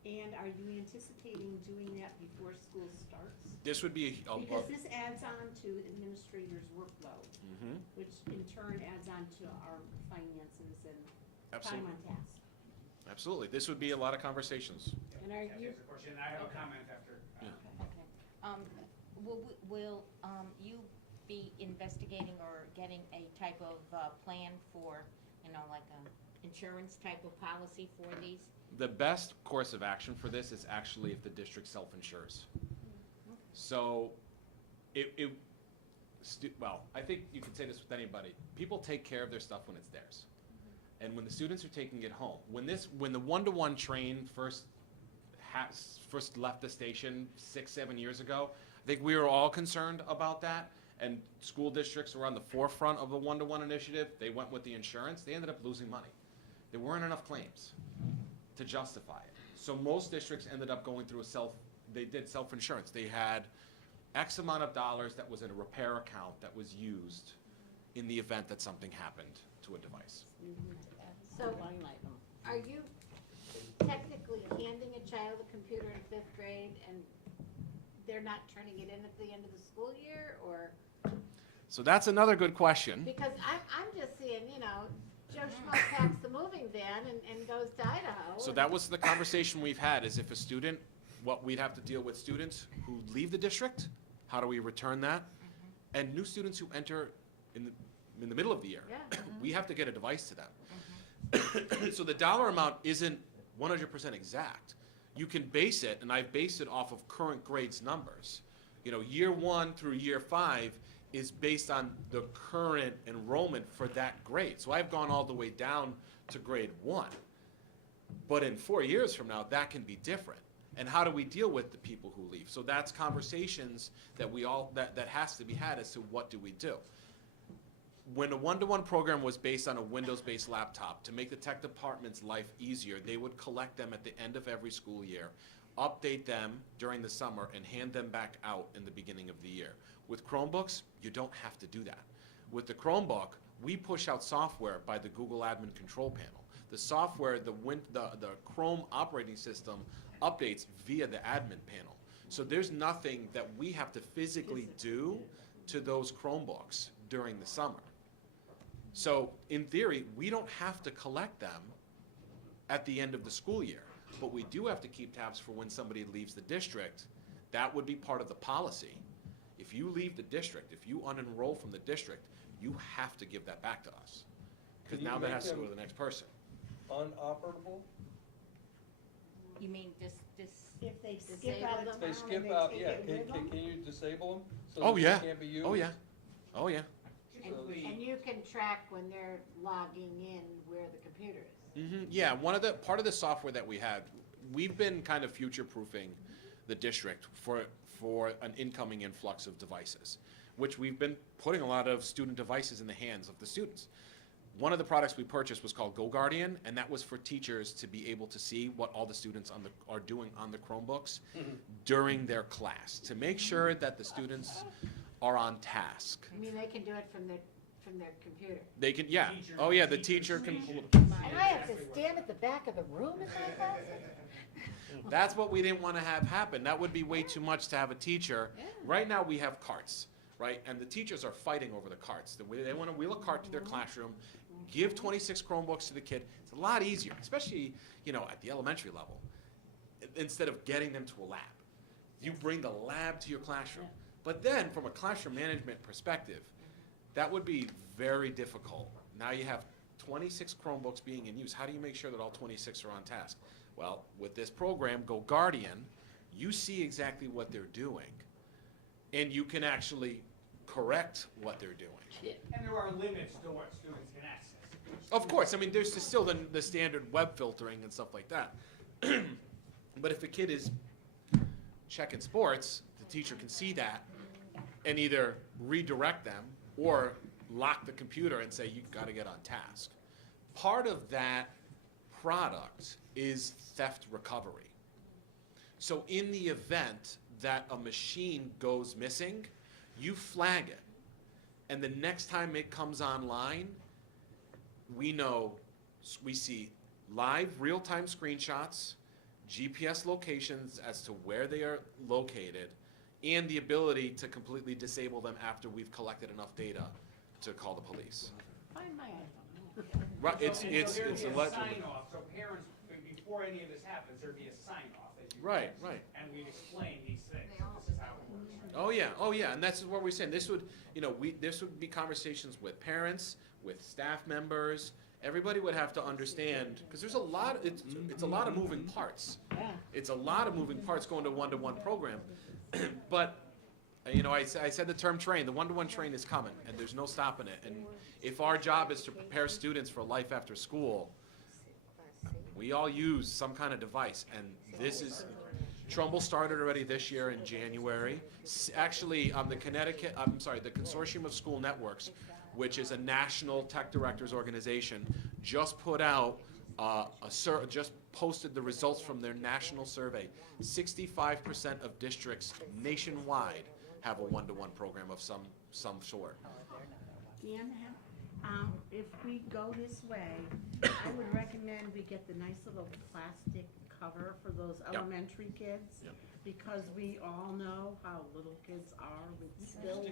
And are you anticipating doing that before school starts? This would be Because this adds on to administrators' workload, Mhm. which in turn adds on to our finances and time Absolutely. on task. Absolutely. This would be a lot of conversations. And are you, Here's the question, I have a comment after. Okay. Will you be investigating or getting a type of plan for, like a insurance type of policy for these? The best course of action for this is actually if the district self-insures. So, well, I think you can say this with anybody. People take care of their stuff when it's theirs. And when the students are taking it home, when the one-to-one train first left the station 6-7 years ago, I think we were all concerned about that. And school districts were on the forefront of the one-to-one initiative. They went with the insurance. They ended up losing money. There weren't enough claims to justify it. So most districts ended up going through they did self-insurance. They had X amount of dollars that was in a repair account that was used in the event that something happened to a device. So, are you technically handing a child a computer in 5th grade and they're not turning it in at the end of the school year, or? So that's another good question. Because I'm just seeing, Joe Schmo packs the moving van and goes to Idaho. So that was the conversation we've had, is if a student, what we'd have to deal with students who leave the district, how do we return that? And new students who enter in the middle of the year, Yeah. we have to get a device to them. So the dollar amount isn't 100% exact. You can base it, and I've based it off of current grades numbers. Year 1 through year 5 is based on the current enrollment for that grade. So I've gone all the way down to grade 1. But in 4 years from now, that can be different. And how do we deal with the people who leave? So that's conversations that that has to be had as to what do we do. when a one-to-one program was based on a Windows-based laptop, to make the tech department's life easier, they would collect them at the end of every school year, update them during the summer, and hand them back out in the beginning of the year. With Chromebooks, you don't have to do that. With the Chromebook, we push out software by the Google Admin Control Panel. The software, the Chrome operating system updates via the admin panel. So there's nothing that we have to physically do to those Chromebooks during the summer. So in theory, we don't have to collect them at the end of the school year, but we do have to keep tabs for when somebody leaves the district. That would be part of the policy. If you leave the district, if you unenroll from the district, you have to give that back to us. Because Can you now that make has to go them- to the next person. Unoperable? You mean If they skip Disable out of them. town They and skip they out, take yeah, it with them? can you disable them? So Oh, that yeah. they can't be used? Oh, yeah. Oh, yeah. And you can track when they're logging in where the computer is. Yeah, part of the software that we had, we've been kind of future-proofing the district for an incoming influx of devices, which we've been putting a lot of student devices in the hands of the students. One of the products we purchased was called GoGuardian, and that was for teachers to be able to see what all the students are doing on the Chromebooks during their class, to make sure that the students are on task. I mean, they can do it from their computer. They can, yeah. Oh, yeah, the teacher can. And I have to stand at the back of the room in my class? That's what we didn't want to have happen. That would be way too much to have a teacher. Right now, we have carts, right? And the teachers are fighting over the carts. They want to wheel a cart to their classroom, give 26 Chromebooks to the kid. It's a lot easier, especially, at the elementary level, instead of getting them to a lab. You bring the lab to your classroom. But then, from a classroom management perspective, that would be very difficult. Now you have 26 Chromebooks being in use. How do you make sure that all 26 are on task? Well, with this program, GoGuardian, you see exactly what they're doing, and you can actually correct what they're doing. And there are limits to what students can access. Of course, I mean, there's still the standard web filtering and stuff like that. But if a kid is checking sports, the teacher can see that and either redirect them or lock the computer and say, you've got to get on task. Part of that product is theft recovery. So in the event that a machine goes missing, you flag it. And the next time it comes online, we see live real-time screenshots, GPS locations as to where they are located, and the ability to completely disable them after we've collected enough data to call the police. Find my iPhone. Right, it's There'd be a allegedly. sign-off, so parents, before any of this happens, there'd be a sign-off, as you Right, said, right. and we'd explain these things, this is how it works. Oh yeah, and that's what we're saying. This would, this would be conversations with parents, with staff members. Everybody would have to understand, because there's a lot, it's a lot of moving parts. Yeah. It's a lot of moving parts going to a one-to-one program. But, I said the term train, the one-to-one train is coming, and there's no stopping it. And if our job is to prepare students for life after school, we all use some kind of device, and Trumbull started already this year in January. Actually, the Consortium of School Networks, which is a national tech directors organization, just put out just posted the results from their national survey. 65% of districts nationwide have a one-to-one program of some sort. Dan, if we go this way, I would recommend we get the nice little plastic cover for those Yep. elementary kids. Yep. Because we all know how little kids are with spills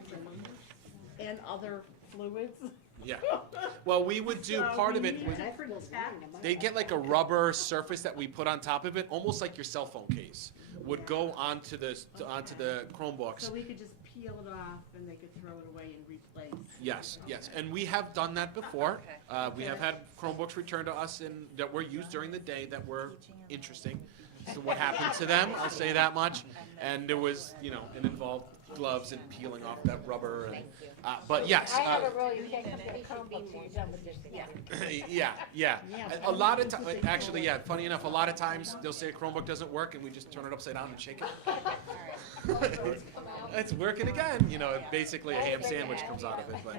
and other fluids. Yeah. Well, we would do So part of we it. need to protect. They get like a rubber surface that we put on top of it, almost like your cell phone case, would go onto the Chromebooks. So we could just peel it off and they could throw it away and replace. Yes, and we have done that before. We have had Chromebooks returned to us that were used during the day that were interesting. So what happened to them, I'll say that much. And there was, it involved gloves and peeling off that rubber. And, but yes. I have a rule, you can't come to the Chromebook till you're done with this thing. Yeah. A lot of times, actually, yeah, funny enough, a lot of times they'll say a Chromebook doesn't work and we just turn it upside down and shake it. It's working again, basically a ham sandwich comes out of it, but.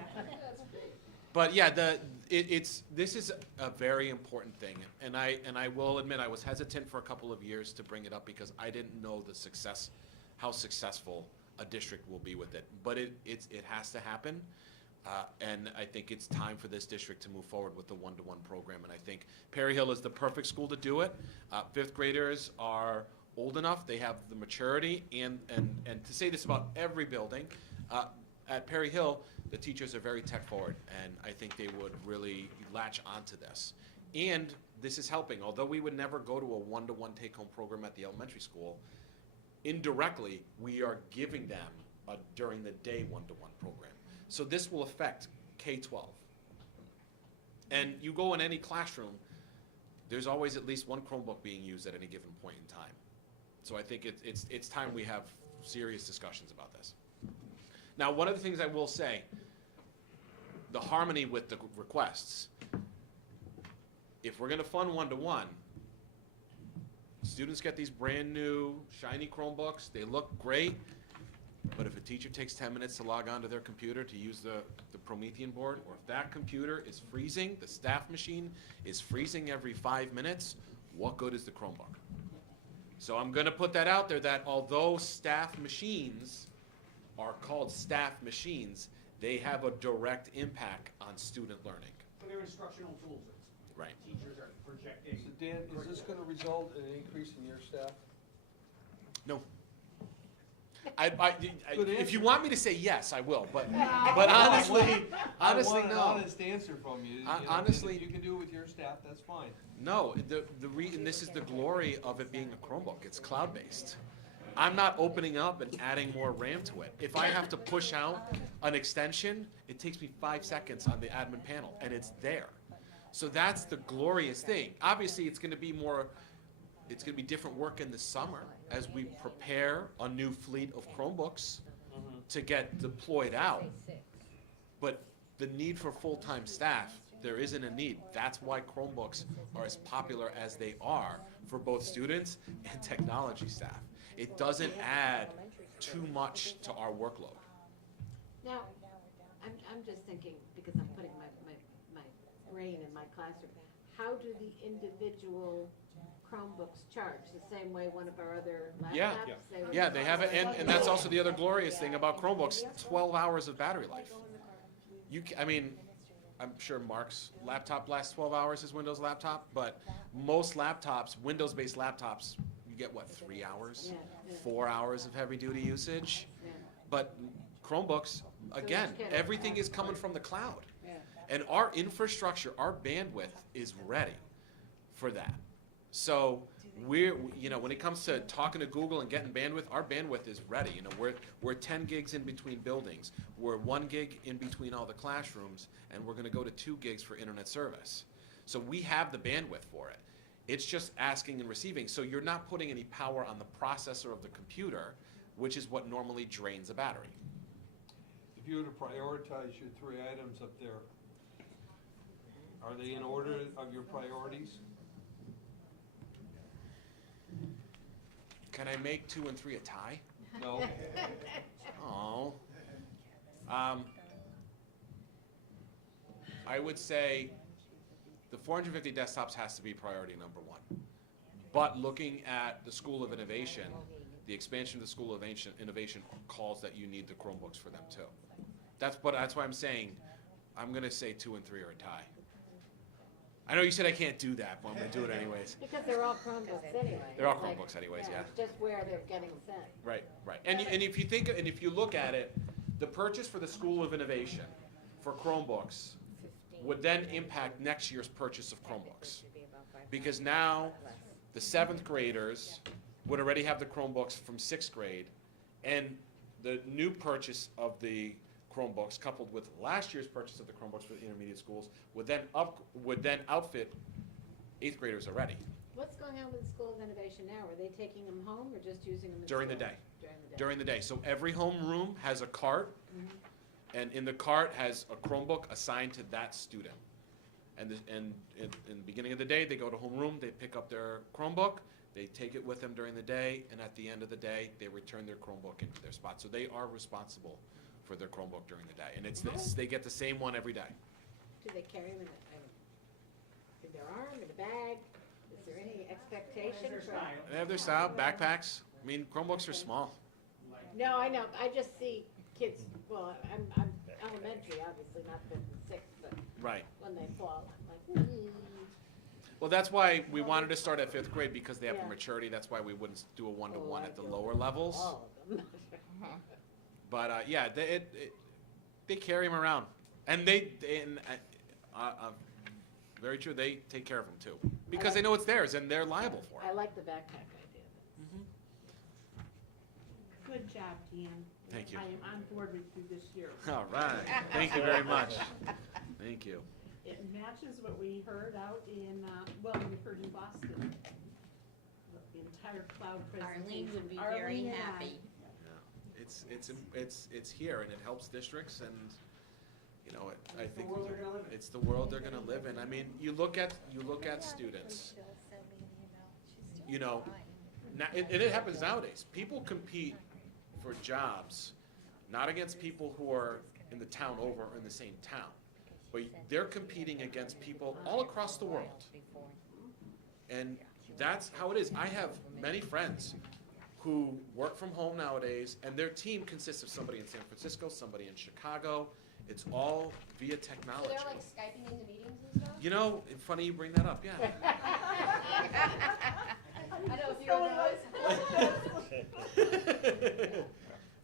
But yeah, this is a very important thing, and I will admit I was hesitant for a couple of years to bring it up because I didn't know how successful a district will be with it. But it has to happen, and I think it's time for this district to move forward with the one-to-one program. And I think Perry Hill is the perfect school to do it. Fifth graders are old enough; they have the maturity, and to say this about every building. At Perry Hill, the teachers are very tech forward, and I think they would really latch onto this. And this is helping. Although we would never go to a one-to-one take-home program at the elementary school, indirectly, we are giving them a during the day one-to-one program. So this will affect K-12. And you go in any classroom, there's always at least one Chromebook being used at any given point in time. So I think it's time we have serious discussions about this. Now, one of the things I will say, the harmony with the requests, if we're gonna fund one-to-one, students get these brand new shiny Chromebooks, they look great, but if a teacher takes 10 minutes to log onto their computer to use the Promethean board, or if that computer is freezing, the staff machine is freezing every 5 minutes, what good is the Chromebook? So I'm gonna put that out there that although staff machines are called staff machines, they have a direct impact on student learning. So they're instructional tools. Right. Teachers are projecting. So Dan, is this gonna result in an increase in your staff? No. Good If answer. you want me to say yes, I will, but I honestly, want an no. honest answer from you. Hon- You know, honestly- if you can do it with your staff, that's fine. No, and this is the glory of it being a Chromebook, it's cloud-based. I'm not opening up and adding more RAM to it. If I have to push out an extension, it takes me 5 seconds on the admin panel, and it's there. So that's the glorious thing. Obviously, it's gonna be different work in the summer as we prepare a new fleet of Chromebooks to get deployed out. But the need for full-time staff, there isn't a need. That's why Chromebooks are as popular as they are for both students and technology staff. It doesn't add too much to our workload. Now, I'm just thinking, because I'm putting my brain in my classroom, how do the individual Chromebooks charge? The same way one of our other laptops? Yeah. they would Yeah, they have it, charge? and that's also the other glorious thing about Chromebooks, 12 hours of battery life. I'm sure Mark's laptop lasts 12 hours, his Windows laptop, but most laptops, Windows-based laptops, you get, 3 hours? Yeah. 4 hours of heavy-duty usage? Yeah. But Chromebooks, again, much better. everything is coming from the cloud. Yeah. And our infrastructure, our bandwidth is ready for that. So when it comes to talking to Google and getting bandwidth, our bandwidth is ready. We're 10 gigs in between buildings. We're 1 gig in between all the classrooms, and we're gonna go to 2 gigs for internet service. So we have the bandwidth for it. It's just asking and receiving. So you're not putting any power on the processor of the computer, which is what normally drains a battery. If you were to prioritize your 3 items up there, are they in order of your priorities? Can I make 2 and 3 a tie? No? Oh. I would say the 450 desktops has to be priority number 1. But looking at the School of Innovation, the expansion of the School of Innovation calls that you need the Chromebooks for them too. That's why I'm saying, I'm gonna say 2 and 3 are a tie. I know you said I can't do that, but I'm gonna do it anyways. Because they're all Chromebooks anyway. They're all Like, Chromebooks anyways, yeah. It's just where they're getting sent. Right. And if you look at it, the purchase for the School of Innovation for Chromebooks would then impact next year's purchase of Chromebooks. Because now, the 7th graders would already have the Chromebooks from 6th grade, and the new purchase of the Chromebooks, coupled with last year's purchase of the Chromebooks for the intermediate schools, would then outfit 8th graders already. What's going on with the School of Innovation now? Are they taking them home or just using them in During the school? day. During the day. During the day. So every homeroom has a cart, and in the cart has a Chromebook assigned to that student. And in the beginning of the day, they go to homeroom, they pick up their Chromebook, they take it with them during the day, and at the end of the day, they return their Chromebook into their spot. So they are responsible for their Chromebook during the day. And they get the same one every day. Do they carry them in their arm, in a bag? Is there any expectation for? They have their style, backpacks. I mean, Chromebooks are small. No, I know, I just see kids, well, I'm elementary, obviously, not fifth and sixth, but Right. when they fall, I'm like, Well, that's why we wanted to start at 5th grade, because they have the Yeah. maturity. That's why we wouldn't do a one-to-one Oh, I at the don't lower know levels. all of them. But yeah, they carry them around, and very true. They take care of them too, because they know it's theirs and they're liable for I it. like the backpack idea. Good job, Dan. Thank you. I am on board with you this year. All right. Thank you very much. Thank you. It matches what we heard out in, well, we heard in Boston. The entire cloud presentation. Arlene would be very Arlene and I. happy. Yeah. It's here, and it helps districts, and you know, I think world they're gonna live in. it's the world they're going to live in. I mean, you look at students. You know, it happens nowadays. People compete for jobs, not against people who are in the town over or in the same town, but they're competing against people all across the world. And that's how it is. I have many friends who work from home nowadays, and their team consists of somebody in San Francisco, somebody in Chicago. It's all via So technology. they're like Skyping into meetings and stuff? You know, it's funny you bring that up, yeah. I know a few of those.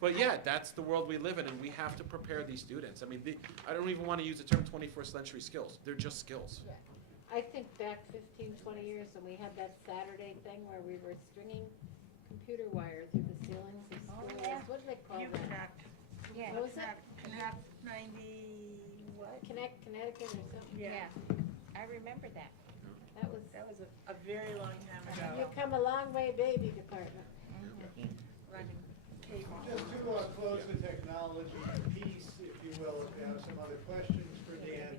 But yeah, that's the world we live in, and we have to prepare these students. I mean, I don't even want to use the term 21st century skills. They're just skills. I think back 15, 20 years, when we had that Saturday thing where we were stringing computer wire through the ceilings of schools. yeah. What do they call that? Yeah. What was it? Connect 90, what? Connecticut or something? Yeah, I remember that. That was, a very long time you've come a long way, baby department. Running cable. Just to close the technology piece, if you will, if you have some other questions for Dan.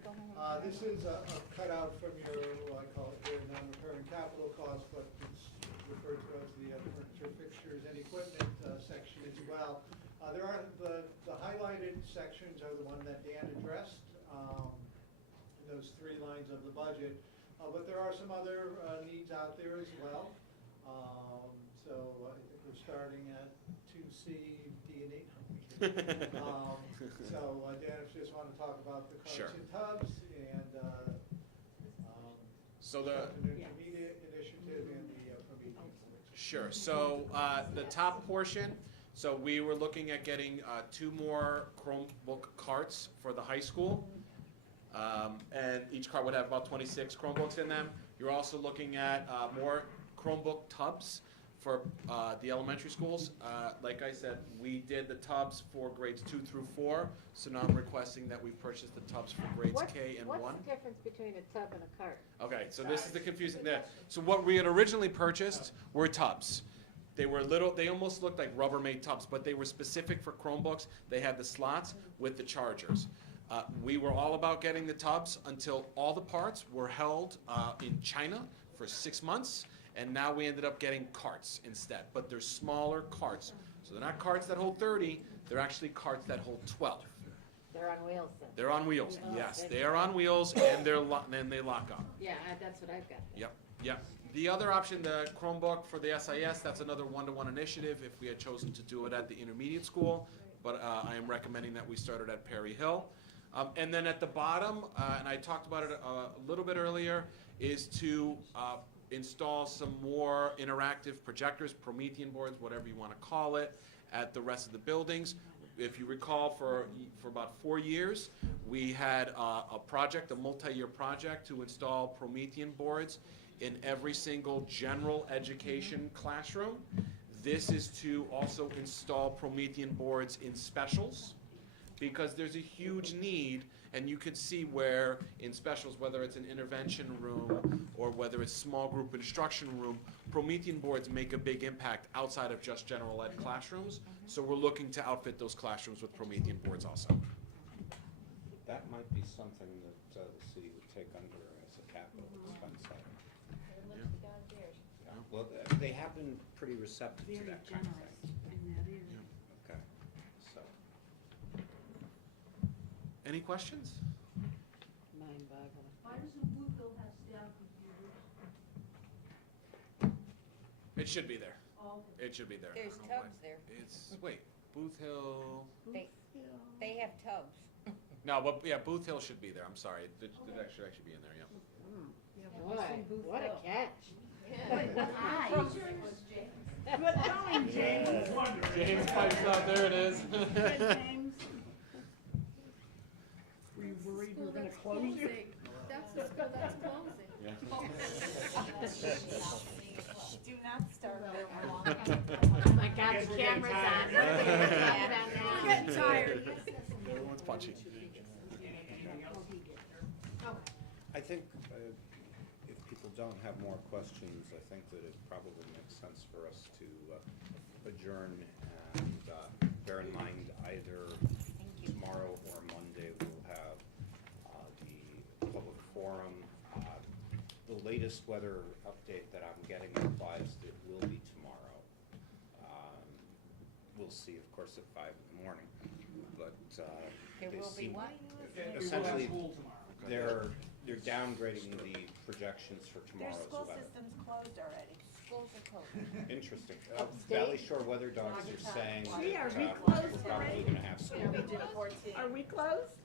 This is a cutout from your, I call it here, non-recurring capital costs, but it's referred to as the furniture, fixtures, and equipment section as well. There are, the highlighted sections are the one that Dan addressed, in those 3 lines of the budget. But there are some other needs out there as well. So I think we're starting at 2C, D and E. So Dan, if you just want to talk about the Sure. carts and tubs and So the intermediate initiative and the remedial. Sure. So the top portion, so we were looking at getting 2 more Chromebook carts for the high school. And each cart would have about 26 Chromebooks in them. You're also looking at more Chromebook tubs for the elementary schools. Like I said, we did the tubs for grades 2 through 4, so now I'm requesting that we purchase the tubs for grades K and 1. What's the difference between a tub and a cart? Okay, so this is the confusing there. So what we had originally purchased were tubs. They were little, they almost looked like Rubbermaid tubs, but they were specific for Chromebooks. They had the slots with the chargers. We were all about getting the tubs until all the parts were held in China for 6 months, and now we ended up getting carts instead. But they're smaller carts. So they're not carts that hold 30, they're actually carts that hold 12. They're on wheels then? They're on wheels, Oh, yes. that's They are on wheels, and and they lock up. Yeah, that's what I've got. Yep, yep. The other option, the Chromebook for the SIS, that's another one-to-one initiative if we had chosen to do it at the intermediate school, but I am recommending that we start it at Perry Hill. And then at the bottom, and I talked about it a little bit earlier, is to install some more interactive projectors, Promethean boards, whatever you want to call it, at the rest of the buildings. If you recall, for about 4 years, we had a project, a multi-year project, to install Promethean boards in every single general education classroom. This is to also install Promethean boards in specials, because there's a huge need, and you could see where in specials, whether it's an intervention room or whether it's small group instruction room, Promethean boards make a big impact outside of just general ed classrooms. So we're looking to outfit those classrooms with Promethean boards also. That might be something that the city would take under as a capital expense item. Yeah. Well, they have been pretty receptive to Very that kind of generous thing. in that area. Okay, so. Any questions? Mine. mind-boggling. Why doesn't Bluefield have staff computers? It should be there. Oh, It should be there. There's I don't know tubs why. there. It's, wait, Booth Hill, They have tubs. no, but yeah, Booth Hill should be there, I'm sorry. It should actually be in there, yeah. Boy, what a catch. Good going, James. James pipes out, there it is. Good, James. Were you worried we were gonna close you? That's the school that's closing. Do not start that Oh my God, the camera's on. We're getting tired. Everyone's punchy. I think if people don't have more questions, I think that it probably makes sense for us to adjourn, and bear in mind either tomorrow or Monday we'll have the public forum. The latest weather update that I'm getting implies that it will be tomorrow. We'll see, of course, at 5 in the morning, but There they will be seem- what? Essentially, they're downgrading the projections for Their tomorrow's school weather. system's closed already. Schools are closed. Interesting. Valley Shore Weather Dogs are saying Gee, are that we we're closed probably already? gonna have school. Are we closed?